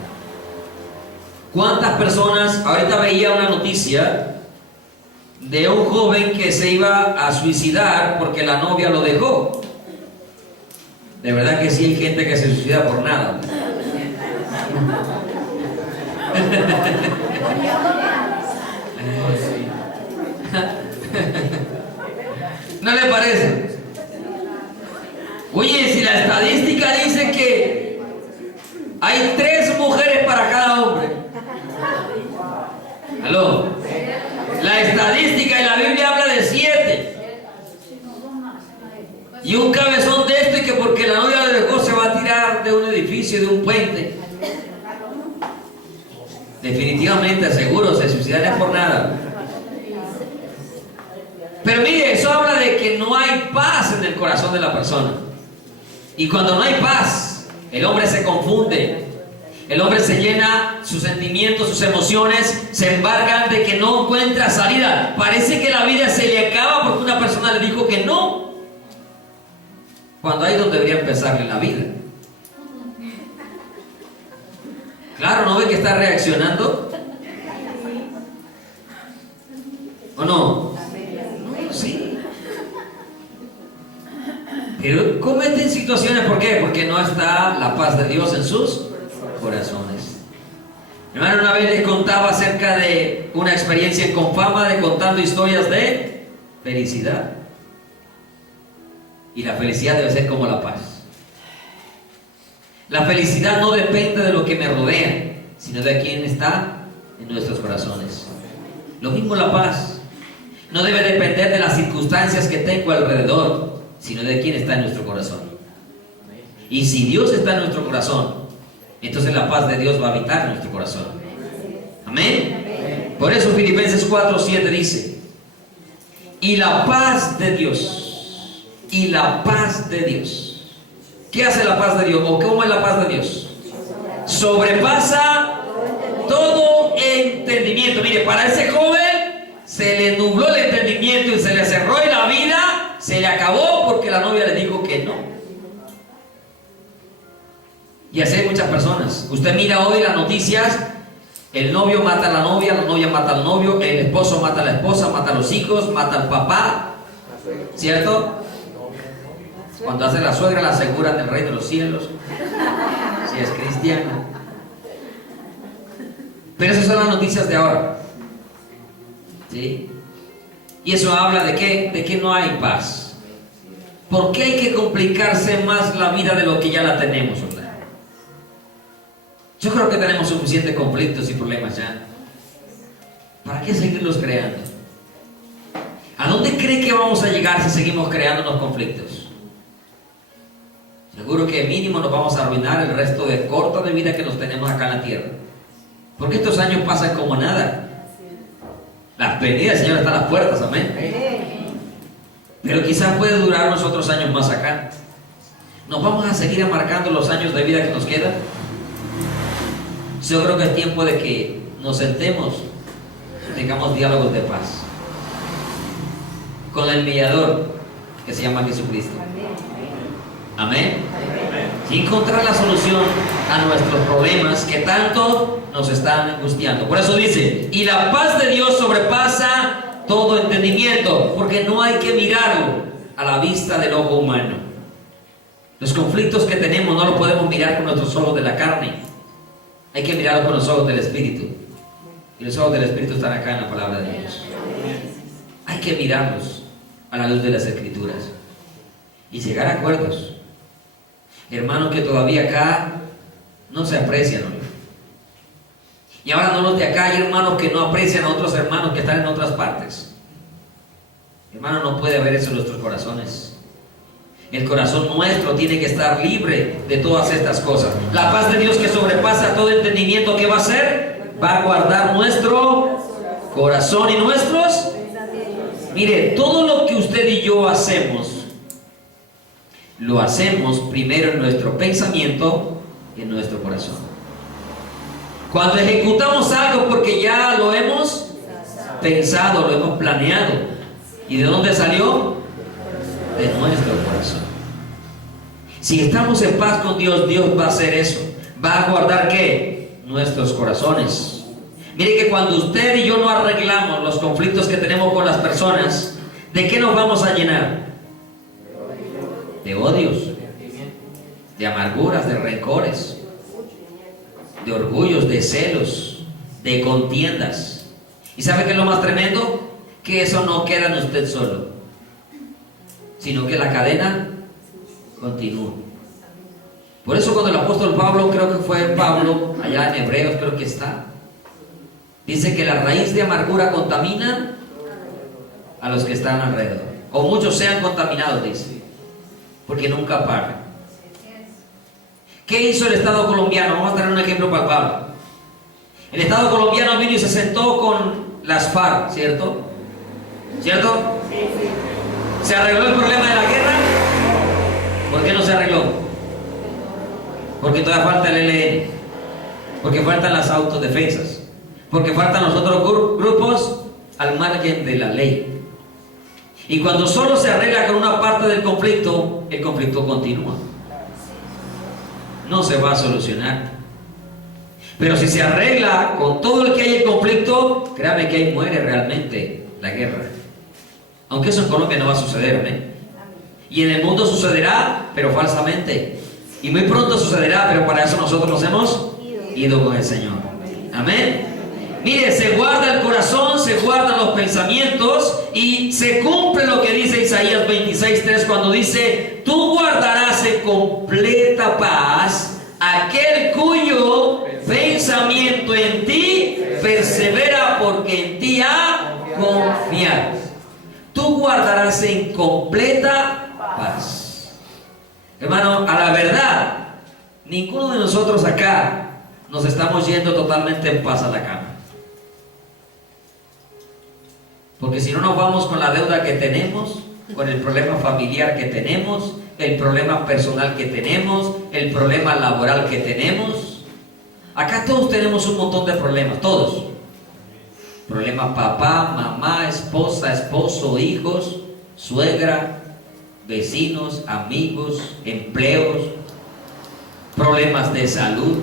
¿Cuántas personas? Ahorita veía una noticia de un joven que se iba a suicidar porque la novia lo dejó. De verdad que sí hay gente que se suicida por nada. ¿No le parece? Oye, si la estadística dice que hay 3 mujeres para cada hombre. ¿Aló? La estadística y la Biblia habla de 7. Y un cabezón de esto y que porque la novia le dejó se va a tirar de un edificio, de un puente. Definitivamente, seguro, se suicidaría por nada. Pero mire, eso habla de que no hay paz en el corazón de la persona. Y cuando no hay paz, el hombre se confunde. El hombre se llena, sus sentimientos, sus emociones se embargan de que no encuentra salida. Parece que la vida se le acaba porque una persona le dijo que no, cuando ahí es donde debería empezarle la vida. Claro, ¿no ve que está reaccionando? ¿O no? Sí. Pero cometen situaciones, ¿por qué? Porque no está la paz de Dios en sus corazones. Hermano, una vez les contaba acerca de una experiencia con fama de contando historias de felicidad. Y la felicidad debe ser como la paz. La felicidad no depende de lo que me rodea, sino de quién está en nuestros corazones. Lo mismo la paz. No debe depender de las circunstancias que tengo alrededor, sino de quién está en nuestro corazón. Y si Dios está en nuestro corazón, entonces la paz de Dios va a habitar en nuestro corazón. Amén. Por eso Filipenses 4, 7 dice: y la paz de Dios, y la paz de Dios. ¿Qué hace la paz de Dios? ¿O cómo es la paz de Dios? Sobrepasa todo entendimiento. para ese joven se le nubló el entendimiento y se le cerró y la vida se le acabó porque la novia le dijo que no. Y así hay muchas personas. Usted mira hoy las noticias, el novio mata a la novia mata al novio, el esposo mata a la esposa, mata a los hijos, mata al papá, ¿cierto? Cuando hace la suegra la aseguran del reino de los cielos, si es cristiana. Pero esas son las noticias de ahora, ¿sí? Y eso habla de qué, de que no hay paz. ¿Por qué hay que complicarse más la vida de lo que ya la tenemos, ¿verdad? Yo creo que tenemos suficientes conflictos y problemas ya. ¿Para qué seguirlos creando? ¿A dónde cree que vamos a llegar si seguimos creando los conflictos? Seguro que mínimo nos vamos a arruinar el resto de corto de vida que nos tenemos acá en la tierra. Porque estos años pasan como nada. Las venidas del Señor están a las puertas, amén. Pero quizás puede durar unos otros años más acá. ¿Nos vamos a seguir amarcando los años de vida que nos quedan? Yo creo que es tiempo de que nos sentemos y tengamos diálogos de paz con el mediador que se llama Jesucristo. Amén. Y encontrar la solución a nuestros problemas que tanto nos están angustiando. Por eso dice, y la paz de Dios sobrepasa todo entendimiento, porque no hay que mirarlo a la vista del ojo humano. Los conflictos que tenemos no los podemos mirar con nuestros ojos de la carne. Hay que mirarlos con los ojos del Espíritu. Y los ojos del Espíritu están acá en la palabra de Dios. Hay que mirarlos a la luz de las Escrituras y llegar a acuerdos. Hermanos que todavía acá no se aprecian, ¿no? Y ahora no los de acá, hay hermanos que no aprecian a otros hermanos que están en otras partes. Hermano, no puede haber eso en nuestros corazones. El corazón nuestro tiene que estar libre de todas estas cosas. La paz de Dios que sobrepasa todo entendimiento, ¿qué va a hacer? Va a guardar nuestro corazón y nuestros. Mire, todo lo que usted y yo hacemos, lo hacemos primero en nuestro pensamiento y en nuestro corazón. Cuando ejecutamos algo porque ya lo hemos pensado, lo hemos planeado. ¿Y de dónde salió? De nuestro corazón. Si estamos en paz con Dios, Dios va a hacer eso. Va a guardar ¿qué? Nuestros corazones. Mire que cuando usted y yo no arreglamos los conflictos que tenemos con las personas, ¿de qué nos vamos a llenar? De odios, de amarguras, de rencores, de orgullos, de celos, de contiendas. ¿Y sabe qué es lo más tremendo? Que eso no queda en usted solo, sino que la cadena continúa. Por eso cuando el apóstol Pablo, creo que fue Pablo, allá en Hebreos creo que está, dice que la raíz de amargura contamina a los que están alrededor. O muchos sean contaminados, dice, porque nunca paran. ¿Qué hizo el Estado colombiano? Vamos a tener un ejemplo palpable. El Estado colombiano vino y se sentó con las FARC, ¿cierto? ¿Cierto? ¿Se arregló el problema de la guerra? ¿Por qué no se arregló? Porque todavía falta el ELN, porque faltan las autodefensas, porque faltan los otros grupos al margen de la ley. Y cuando solo se arregla con una parte del conflicto, el conflicto continúa. No se va a solucionar. Pero si se arregla con todo el que hay en conflicto, créame que ahí muere realmente la guerra. Aunque eso en Colombia no va a suceder, ¿eh? Y en el mundo sucederá, pero falsamente. Y muy pronto sucederá, pero para eso nosotros nos hemos ido con el Señor. Amén. Mire, se guarda el corazón, se guardan los pensamientos y se cumple lo que dice Isaías 26:3 cuando dice: tú guardarás en completa paz aquel cuyo pensamiento en ti persevera, porque en ti ha confiado. Tú guardarás en completa paz. Hermano, a la verdad, ninguno de nosotros acá nos estamos yendo totalmente en paz a la cama. Porque si no nos vamos con la deuda que tenemos, con el problema familiar que tenemos, el problema personal que tenemos, el problema laboral que tenemos. Acá todos tenemos un montón de problemas, todos. Problemas papá, mamá, esposa, esposo, hijos, suegra, vecinos, amigos, empleos, problemas de salud.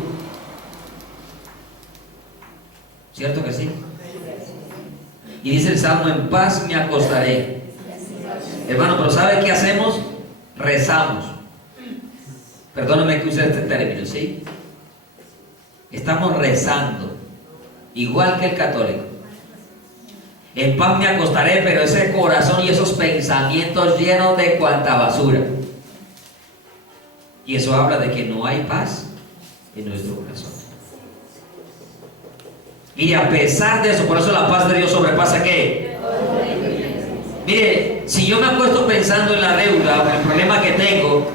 ¿Cierto que sí? Y dice el Salmo, en paz me acostaré. Hermano, pero ¿sabe qué hacemos? Rezamos. Perdóneme que use este término, ¿sí? Estamos rezando, igual que el católico. En paz me acostaré, pero ese corazón y esos pensamientos llenos de cuanta basura. Y eso habla de que no hay paz en nuestro corazón. Mire, a pesar de eso, por eso la paz de Dios sobrepasa ¿qué? Mire, si yo me acuesto pensando en la deuda o en el problema que tengo,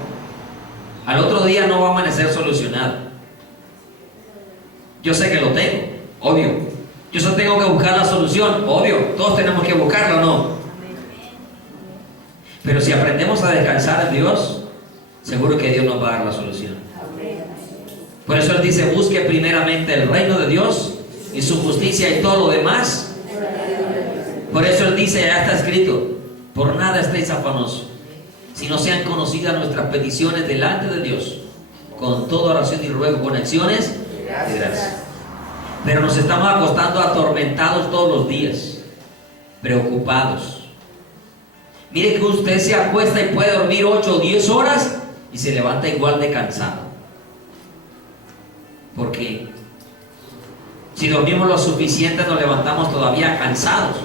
al otro día no va a amanecer solucionado. Yo sé que lo tengo, obvio. Yo solo tengo que buscar la solución, obvio. Todos tenemos que buscarla, ¿o no? Pero si aprendemos a descansar en Dios, seguro que Dios nos va a dar la solución. Por eso Él dice, busque primeramente el reino de Dios y su justicia y todo lo demás. Por eso Él dice, ya está escrito, por nada estéis afanosos, si no sean conocidas nuestras peticiones delante de Dios, con toda oración y ruego, con acciones de gracias. Pero nos estamos acostando atormentados todos los días, preocupados. Mire que usted se acuesta y puede dormir 8 o 10 horas y se levanta igual de cansado. ¿Por qué? Si dormimos lo suficiente, nos levantamos todavía cansados.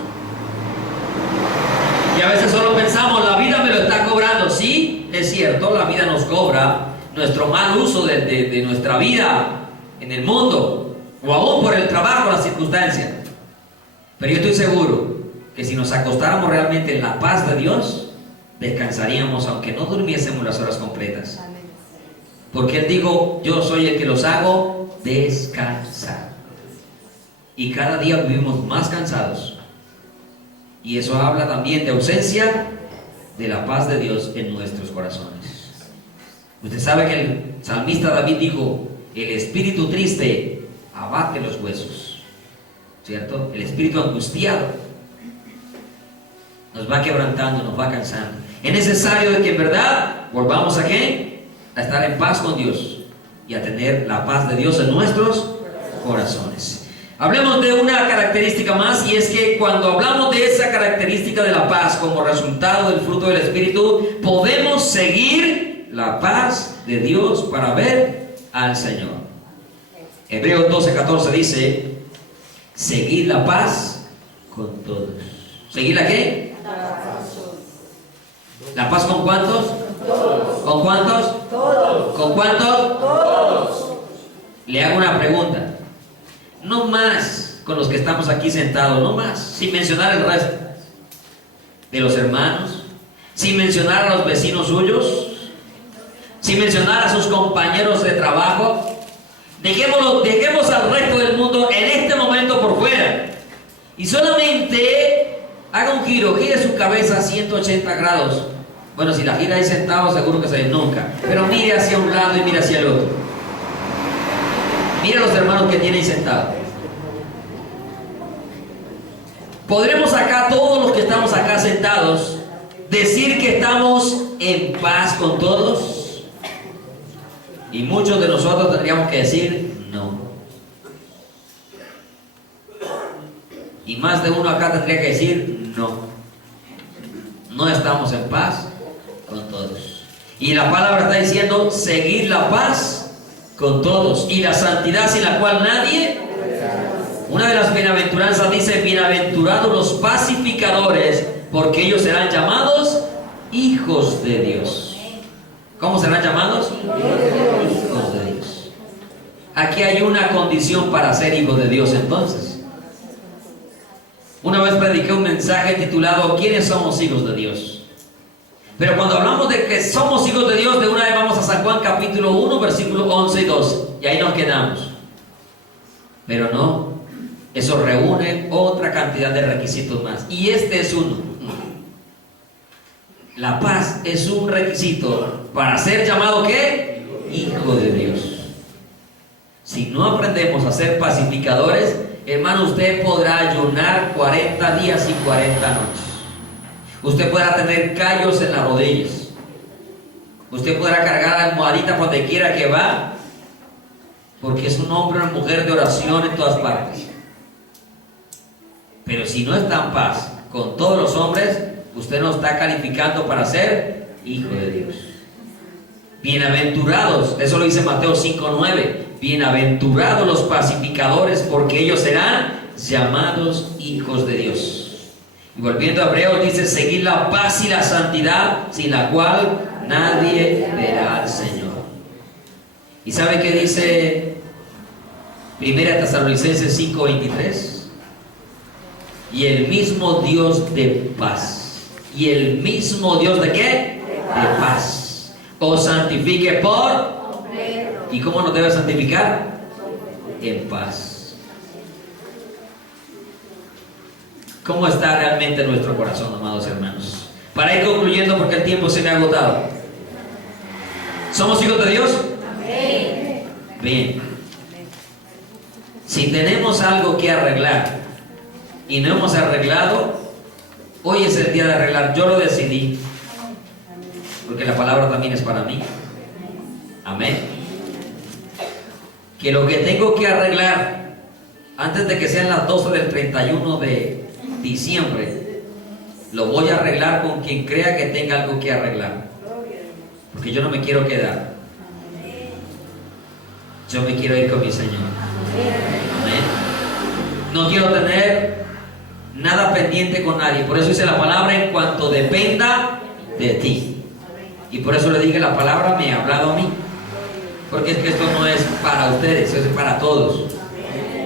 Y a veces solo pensamos, la vida me lo está cobrando. Sí, es cierto, la vida nos cobra nuestro mal uso de nuestra vida en el mundo, o aún por el trabajo, las circunstancias. Pero yo estoy seguro que si nos acostáramos realmente en la paz de Dios, descansaríamos aunque no durmiésemos las horas completas. Porque Él dijo, yo soy el que los hago descansar. Y cada día vivimos más cansados. Y eso habla también de ausencia de la paz de Dios en nuestros corazones. Usted sabe que el salmista David dijo, el espíritu triste abate los huesos, ¿cierto? El espíritu angustiado nos va quebrantando, nos va cansando. Es necesario de que en verdad volvamos a ¿qué? A estar en paz con Dios y a tener la paz de Dios en nuestros corazones. Hablemos de una característica más, y es que cuando hablamos de esa característica de la paz como resultado del fruto del Espíritu, podemos seguir la paz de Dios para ver al Señor. Hebreos 12:14 dice, seguid la paz con todos. ¿Seguid la qué? ¿La paz con cuántos? Todos. ¿Con cuántos? Todos. ¿Con cuántos? Todos. Le hago una pregunta. No más con los que estamos aquí sentados, no más, sin mencionar el resto de los hermanos, sin mencionar a los vecinos suyos, sin mencionar a sus compañeros de trabajo. Dejemos al resto del mundo en este momento por fuera y solamente haga un giro, gire su cabeza a 180 grados. Bueno, si la gira ahí sentado, seguro que se nunca, pero mire hacia un lado y mire hacia el otro. Mira a los hermanos que tienen sentados. ¿Podremos acá, todos los que estamos acá sentados, decir que estamos en paz con todos? Y muchos de nosotros tendríamos que decir no. Y más de uno acá tendría que decir no. No estamos en paz con todos. Y la palabra está diciendo seguir la paz con todos y la santidad sin la cual nadie. Una de las bienaventuranzas dice, bienaventurados los pacificadores, porque ellos serán llamados hijos de Dios. ¿Cómo serán llamados? Hijos de Dios. Aquí hay una condición para ser hijos de Dios entonces. Una vez prediqué un mensaje titulado ¿quiénes somos hijos de Dios? Pero cuando hablamos de que somos hijos de Dios, de una vez vamos a San Juan capítulo 1, versículos 11 y 12. Y ahí nos quedamos. Pero no, eso reúne otra cantidad de requisitos más. Y este es uno. La paz es un requisito para ser llamado ¿qué? Hijo de Dios. Si no aprendemos a ser pacificadores, hermano, usted podrá ayunar 40 días y 40 noches. Usted podrá tener callos en las rodillas. Usted podrá cargar la almohadita por donde quiera que va, porque es un hombre o una mujer de oración en todas partes. Pero si no está en paz con todos los hombres, usted no está calificando para ser hijo de Dios. Bienaventurados, eso lo dice Mateo 5:9. Bienaventurados los pacificadores, porque ellos serán llamados hijos de Dios. Y volviendo a Hebreos dice: seguid la paz y la santidad, sin la cual nadie verá al Señor. ¿Y sabe qué dice 1 Tesalonicenses 5:23? Y el mismo Dios de paz. ¿Y el mismo Dios de qué? De paz. Os santifique por... ¿Y cómo nos debe santificar? En paz. ¿Cómo está realmente nuestro corazón, amados hermanos? Para ir concluyendo, porque el tiempo se me ha agotado. ¿Somos hijos de Dios? Bien. Si tenemos algo que arreglar y no hemos arreglado, hoy es el día de arreglar. Yo lo decidí, porque la palabra también es para mí. Amén. Que lo que tengo que arreglar antes de que sean las 12 del 31 de diciembre, lo voy a arreglar con quien crea que tenga algo que arreglar, porque yo no me quiero quedar. Yo me quiero ir con mi Señor. Amén. No quiero tener nada pendiente con nadie. Por eso dice la palabra: en cuanto dependa de ti. Y por eso le dije: la palabra me ha hablado a mí. Porque es que esto no es para ustedes, es para todos.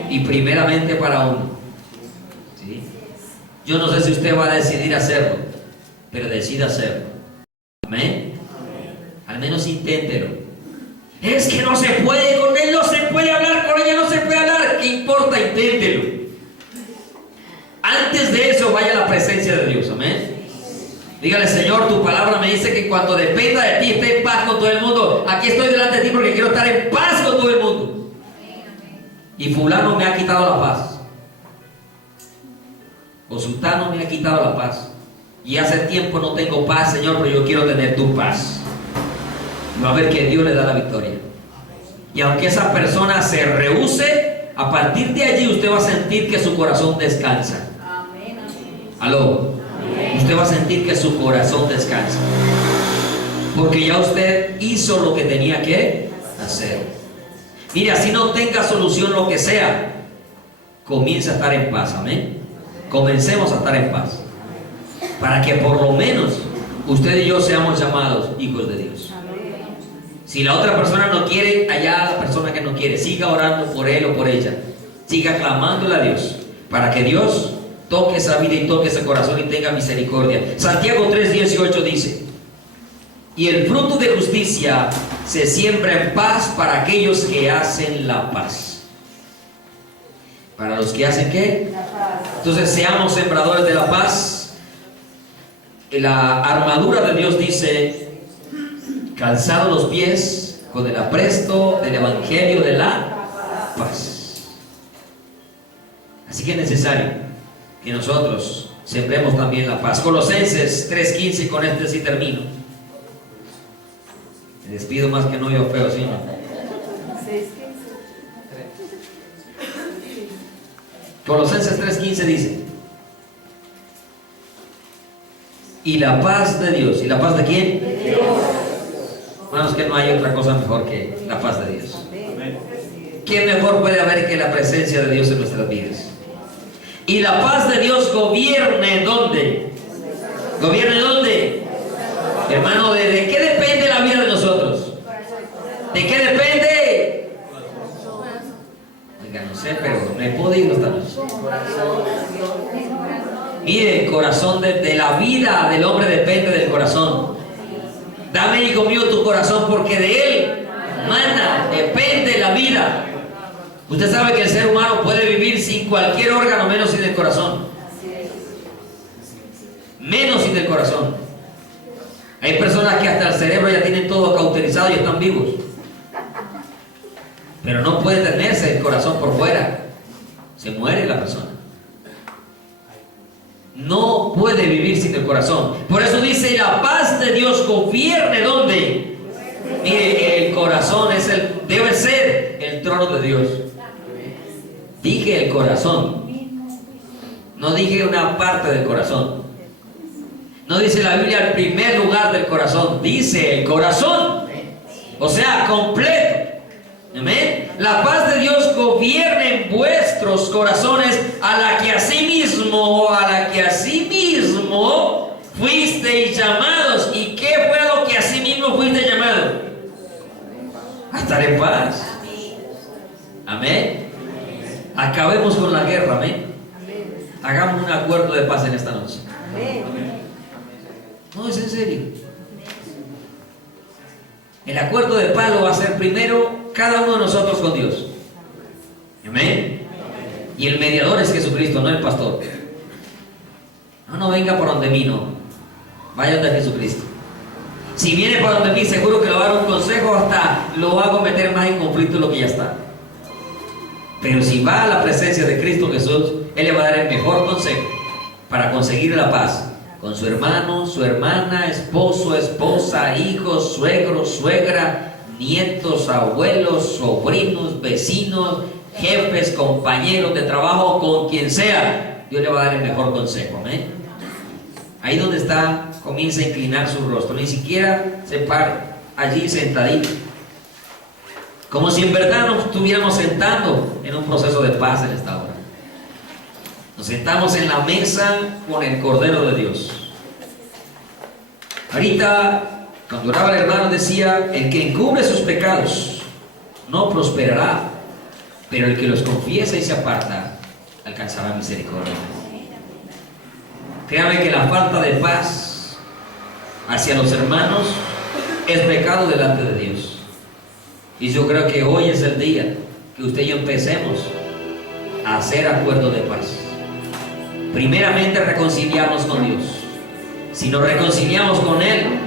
Y primeramente para uno. ¿Sí? Yo no sé si usted va a decidir hacerlo, pero decida hacerlo. Amén. Al menos inténtelo. Es que no se puede con él, no se puede hablar con ella, no se puede hablar. ¿Qué importa? Inténtelo. Antes de eso, vaya a la presencia de Dios. Amén. Dígale: Señor, tu palabra me dice que cuando dependa de ti, esté en paz con todo el mundo. Aquí estoy delante de ti porque quiero estar en paz con todo el mundo. Y fulano me ha quitado la paz, o sultano me ha quitado la paz, y hace tiempo no tengo paz, Señor, pero yo quiero tener tu paz. Va a ver que Dios le da la victoria. Y aunque esa persona se rehúse, a partir de allí usted va a sentir que su corazón descansa. Aló. Usted va a sentir que su corazón descansa, porque ya usted hizo lo que tenía que hacer. Mire, así no tenga solución lo que sea, comience a estar en paz. Amén. Comencemos a estar en paz, para que por lo menos usted y yo seamos llamados hijos de Dios. Si la otra persona no quiere, allá la persona que no quiere, siga orando por él o por ella, siga clamándole a Dios para que Dios toque esa vida y toque ese corazón y tenga misericordia. Santiago 3:18 dice: y el fruto de justicia se siembra en paz para aquellos que hacen la paz. ¿Para los que hacen qué? La paz. Entonces seamos sembradores de la paz. La armadura de Dios dice: calzados los pies con el apresto del evangelio de la paz. Así que es necesario que nosotros sembremos también la paz. Colosenses 3:15, y con este sí termino. Me despido más que no yo feo, ¿sí? Colosenses 3:15 dice: y la paz de Dios. ¿Y la paz de quién? De Dios. Hermanos, que no hay otra cosa mejor que la paz de Dios. ¿Qué mejor puede haber que la presencia de Dios en nuestras vidas? Y la paz de Dios gobierne ¿dónde? ¿Gobierne dónde? Hermano, ¿de qué depende la vida de nosotros? ¿De qué depende? Oiga, no sé, pero me puedo ir esta noche. Mire, el corazón de la vida del hombre depende del corazón. Dame, hijo mío, tu corazón, porque de él mana, depende la vida. Usted sabe que el ser humano puede vivir sin cualquier órgano, menos sin el corazón. Menos sin el corazón. Hay personas que hasta el cerebro ya tienen todo cauterizado y están vivos, pero no puede tenerse el corazón por fuera. se muere la persona. No puede vivir sin el corazón. Por eso dice, la paz de Dios gobierne, ¿dónde? Mire, el corazón debe ser el trono de Dios. Dije el corazón, no dije una parte del corazón. No dice la Biblia el primer lugar del corazón, dice el corazón, o sea, completo. Amén. La paz de Dios gobierne en vuestros corazones, a la que asimismo fuisteis llamados. ¿Y qué fue lo que asimismo fuisteis llamados? A estar en paz. Amén. Acabemos con la guerra. Amén. Hagamos un acuerdo de paz en esta noche. No, es en serio. El acuerdo de paz lo va a hacer primero cada uno de nosotros con Dios. Amén. Y el mediador es Jesucristo, no el pastor. No venga por donde mí, no. Vaya donde Jesucristo. Si viene por donde mí, seguro que le va a dar un consejo, hasta lo va a meter más en conflicto de lo que ya está. Pero si va a la presencia de Cristo Jesús, Él le va a dar el mejor consejo para conseguir la paz con su hermano, su hermana, esposo, esposa, hijos, suegro, suegra, nietos, abuelos, sobrinos, vecinos, jefes, compañeros de trabajo, con quien sea. Dios le va a dar el mejor consejo. Amén. Ahí donde está, comienza a inclinar su rostro. Ni siquiera se pare allí sentadito, como si en verdad nos estuviéramos sentando en un proceso de paz en esta hora. Nos sentamos en la mesa con el Cordero de Dios. Ahorita, cuando oraba el hermano, decía: el que encubre sus pecados no prosperará, pero el que los confiesa y se aparta alcanzará misericordia. Créame que la falta de paz hacia los hermanos es pecado delante de Dios. Y yo creo que hoy es el día que usted y yo empecemos a hacer acuerdos de paz. Primeramente, reconciliarnos con Dios. Si nos reconciliamos con Él,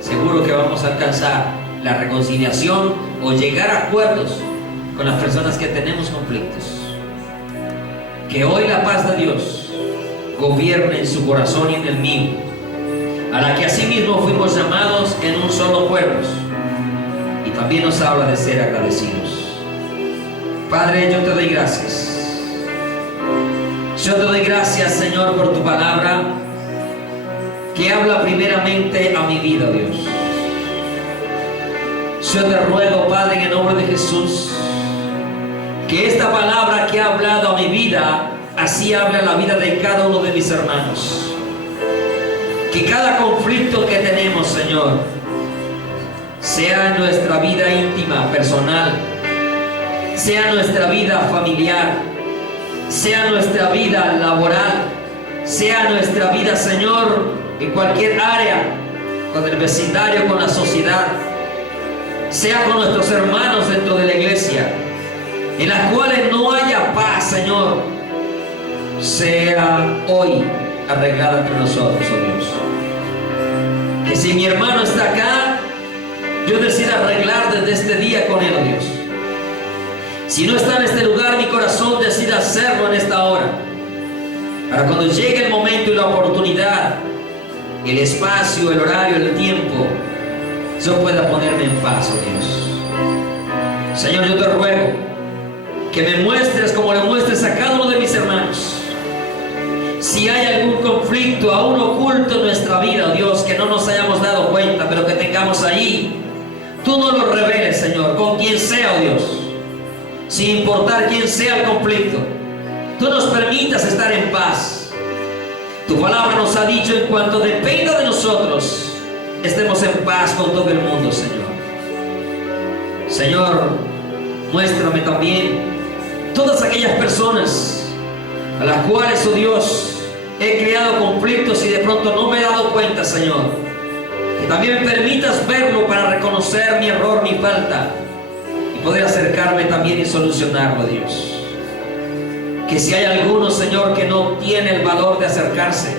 seguro que vamos a alcanzar la reconciliación o llegar a acuerdos con las personas que tenemos conflictos. Que hoy la paz de Dios gobierne en su corazón y en el mío, a la que asimismo fuimos llamados en un solo cuerpo. Y también nos habla de ser agradecidos. Padre, yo te doy gracias. Yo te doy gracias, Señor, por tu palabra, que habla primeramente a mi vida, Dios. Yo te ruego, Padre, en el nombre de Jesús, que esta palabra que ha hablado a mi vida, así habla la vida de cada uno de mis hermanos. Que cada conflicto que tenemos, Señor, sea en nuestra vida íntima, personal, sea nuestra vida familiar, sea nuestra vida laboral, sea nuestra vida, Señor, en cualquier área, con el vecindario, con la sociedad, sea con nuestros hermanos dentro de la iglesia, en las cuales no haya paz, Señor, sea hoy arreglada entre nosotros, oh Dios. Que si mi hermano está acá, yo decido arreglar desde este día con él, oh Dios. Si no está en este lugar, mi corazón decide hacerlo en esta hora, para cuando llegue el momento y la oportunidad, el espacio, el horario, el tiempo, yo pueda ponerme en paz, oh Dios. Señor, yo te ruego que me muestres como le muestres a cada uno de mis hermanos. Si hay algún conflicto aún oculto en nuestra vida, oh Dios, que no nos hayamos dado cuenta, pero que tengamos ahí, tú nos lo reveles, Señor, con quien sea, oh Dios. Sin importar quién sea el conflicto, tú nos permitas estar en paz. Tu palabra nos ha dicho: en cuanto dependa de nosotros, estemos en paz con todo el mundo, Señor. Señor, muéstrame también todas aquellas personas a las cuales, oh Dios, he creado conflictos y de pronto no me he dado cuenta, Señor. Que también me permitas verlo para reconocer mi error, mi falta, poder acercarme también y solucionarlo, Dios. Que si hay alguno, Señor, que no tiene el valor de acercarse,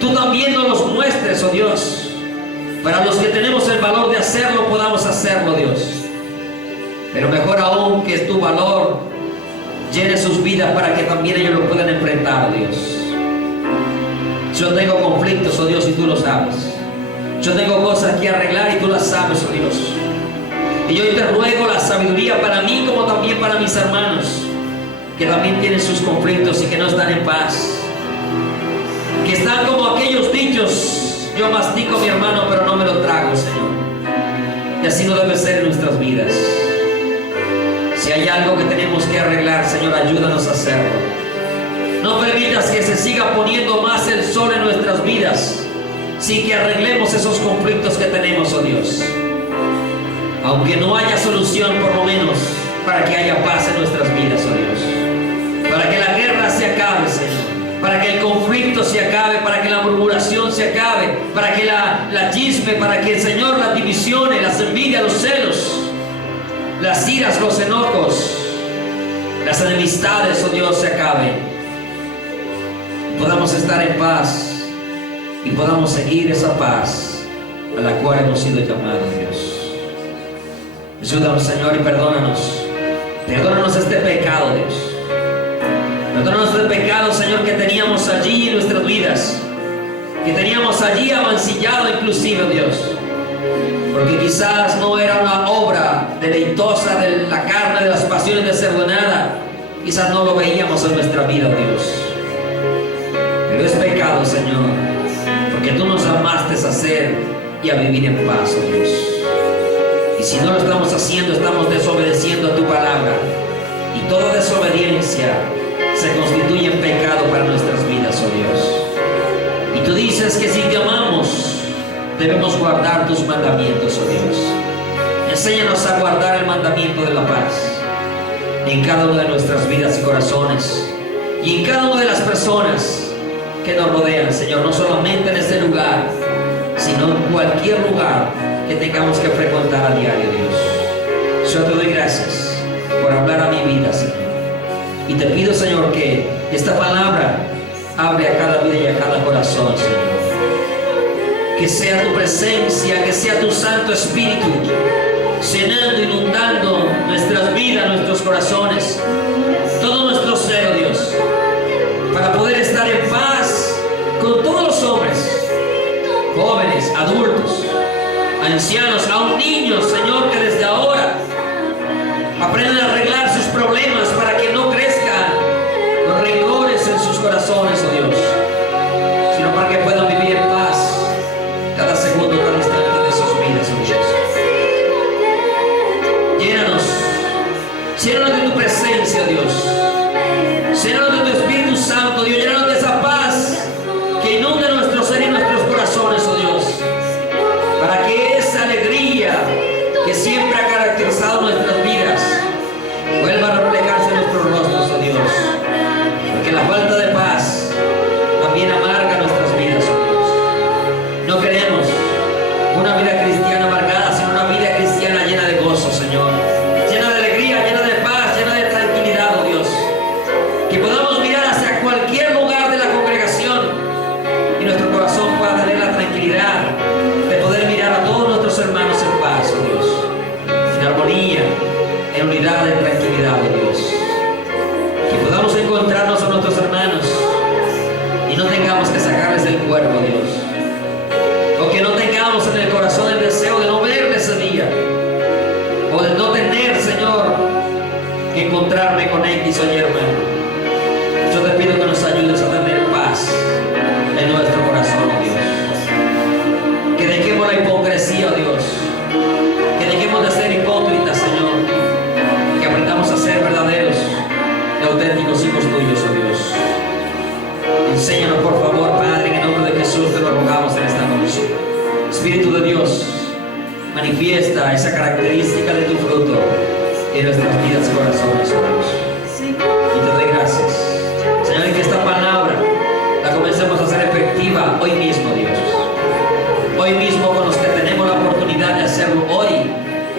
tú también nos los muestres, oh Dios. Para los que tenemos el valor de hacerlo, podamos hacerlo, Dios. Pero mejor aún, que tu valor llene sus vidas para que también ellos lo puedan enfrentar, Dios. Yo tengo conflictos, oh Dios, y tú lo sabes. Yo tengo cosas que arreglar y tú las sabes, oh Dios. Y yo hoy te ruego la sabiduría para mí como también para mis hermanos, que también tienen sus conflictos y que no están en paz. Que están como aquellos dichos: yo mastico a mi hermano pero no me lo trago, Señor. Y así no debe ser en nuestras vidas. Si hay algo que tenemos que arreglar, Señor, ayúdanos a hacerlo. No permitas que se siga poniendo más el sol en nuestras vidas sin que arreglemos esos conflictos que tenemos, oh Dios. Aunque no haya solución, por lo menos para que haya paz en nuestras vidas, oh Dios. Para que la guerra se acabe, Señor. Para que el conflicto se acabe, para que la murmuración se acabe, para que la chisme, para que, Señor, las divisiones, las envidias, los celos, las iras, los enojos, las enemistades, oh Dios, se acaben. Podamos estar en paz y podamos seguir esa paz a la cual hemos sido llamados, Dios. Ayúdanos, Señor, y perdónanos. Perdónanos este pecado, Dios. Perdónanos este pecado, Señor, que teníamos allí en nuestras vidas, que teníamos allí amancillado inclusive, Dios. Porque quizás no era una obra deleitosa de la carne, de las pasiones desordenadas. Quizás no lo veíamos en nuestra vida, Dios. Pero es pecado, Señor, porque tú nos amaste a hacer y a vivir en paz, oh Dios. Y si no lo estamos haciendo, estamos desobedeciendo a tu palabra. Y toda desobediencia se constituye en pecado para nuestras vidas, oh Dios. Y tú dices que si te amamos, debemos guardar tus mandamientos, oh Dios. Enséñanos a guardar el mandamiento de la paz en cada una de nuestras vidas y corazones, y en cada una de las personas que nos rodean, Señor. No solamente en este lugar, sino en cualquier lugar que tengamos que frecuentar a diario, Dios. Yo te doy gracias por hablar a mi vida, Señor. Y te pido, Señor, que esta palabra hable a cada vida y a cada corazón, Señor. Que sea tu presencia, que sea tu Santo Espíritu llenando, inundando nuestras vidas, nuestros corazones, todo nuestro ser, oh Dios, para poder estar en paz con todos los hombres, jóvenes, adultos, ancianos, aún niños, Señor, que desde ahora aprendan a arreglar sus problemas para que no crezcan los rencores en sus corazones, oh Dios, sino para que puedan vivir en paz cada segundo, cada instante de sus vidas, oh Dios. Llénanos de tu presencia, Dios. Llénanos de tu Espíritu Santo, Dios. Llénanos de esa paz que inunde nuestro ser y nuestros corazones, oh Dios. Para que esa alegría que siempre ha caracterizado nuestras vidas vuelva a reflejarse en nuestros rostros, oh Dios. Porque la falta de paz también amarga nuestras vidas, oh Dios. No queremos una vida cristiana amargada, sino una vida cristiana llena de gozo, Señor. Llena de alegría, llena de paz, llena de tranquilidad, oh Dios. Que podamos mirar hacia cualquier lugar de la congregación y nuestro corazón pueda tener la tranquilidad de poder mirar a todos nuestros hermanos en paz, oh Dios. En armonía, en unidad, en tranquilidad, oh Dios. Que podamos encontrarnos a nuestros hermanos y no tengamos que sacarles del cuerpo, Dios. O que no tengamos en el corazón el deseo de no verles ese día, o de no tener, Señor, que encontrarme con X o Y hermano. Yo te pido que nos ayudes a tener paz en nuestro corazón, oh Dios. Que dejemos la hipocresía, oh Dios. Que dejemos de ser hipócritas, Señor. Que aprendamos a ser verdaderos y auténticos hijos tuyos, oh Dios. Enséñanos, por favor, Padre, en el nombre de Jesús te lo rogamos en esta noche. Espíritu de Dios, manifiesta esa característica de tu fruto en nuestras vidas y corazones, oh Dios. Y te doy gracias, Señor, y que esta palabra la comencemos a hacer efectiva hoy mismo, Dios. Hoy mismo, con los que tenemos la oportunidad de hacerlo hoy,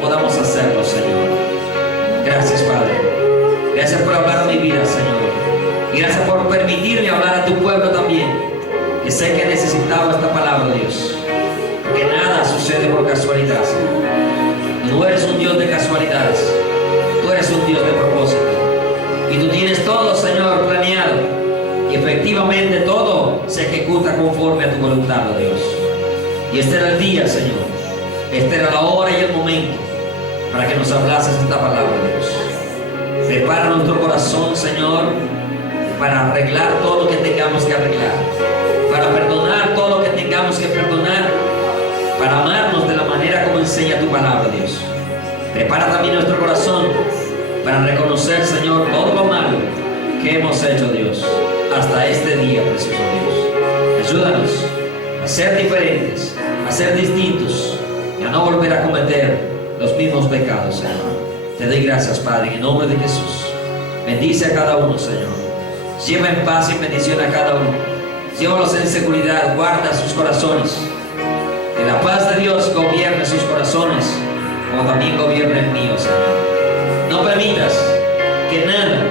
podamos hacerlo, Señor. Gracias, Padre. Gracias por hablar a mi vida, Señor. Y gracias por permitirme hablar a tu pueblo también, que sé que necesitaba esta palabra, Dios. Porque nada sucede por casualidad, Señor. No eres un Dios de casualidades. Tú eres un Dios de propósito. Y tú tienes efectivamente todo se ejecuta conforme a tu voluntad, oh Dios. Y este era el día, Señor. Esta era la hora y el momento para que nos hablases esta palabra, Dios. Prepara nuestro corazón, Señor, para arreglar todo lo que tengamos que arreglar, para perdonar todo lo que tengamos que perdonar, para amarnos de la manera como enseña tu palabra, Dios. Prepara también nuestro corazón para reconocer, Señor, todo lo malo que hemos hecho, Dios, hasta este día, precioso Dios. Ayúdanos a ser diferentes, a ser distintos y a no volver a cometer los mismos pecados, Señor. Te doy gracias, Padre, en el nombre de Jesús. Bendice a cada uno, Señor. Lleva en paz y bendición a cada uno. Llévalos en seguridad, guarda sus corazones. Que la paz de Dios gobierne sus corazones, como también gobierna el mío, Señor. No permitas que nada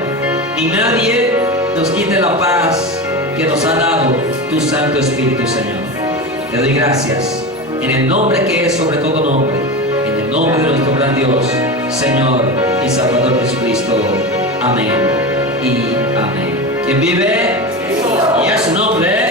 ni nadie nos quite la paz que nos ha dado tu Santo Espíritu, Señor. Te doy gracias en el nombre que es sobre todo nombre, en el nombre de nuestro gran Dios, Señor y Salvador Jesucristo. Amén y amén. ¿Quién vive? Y a su nombre.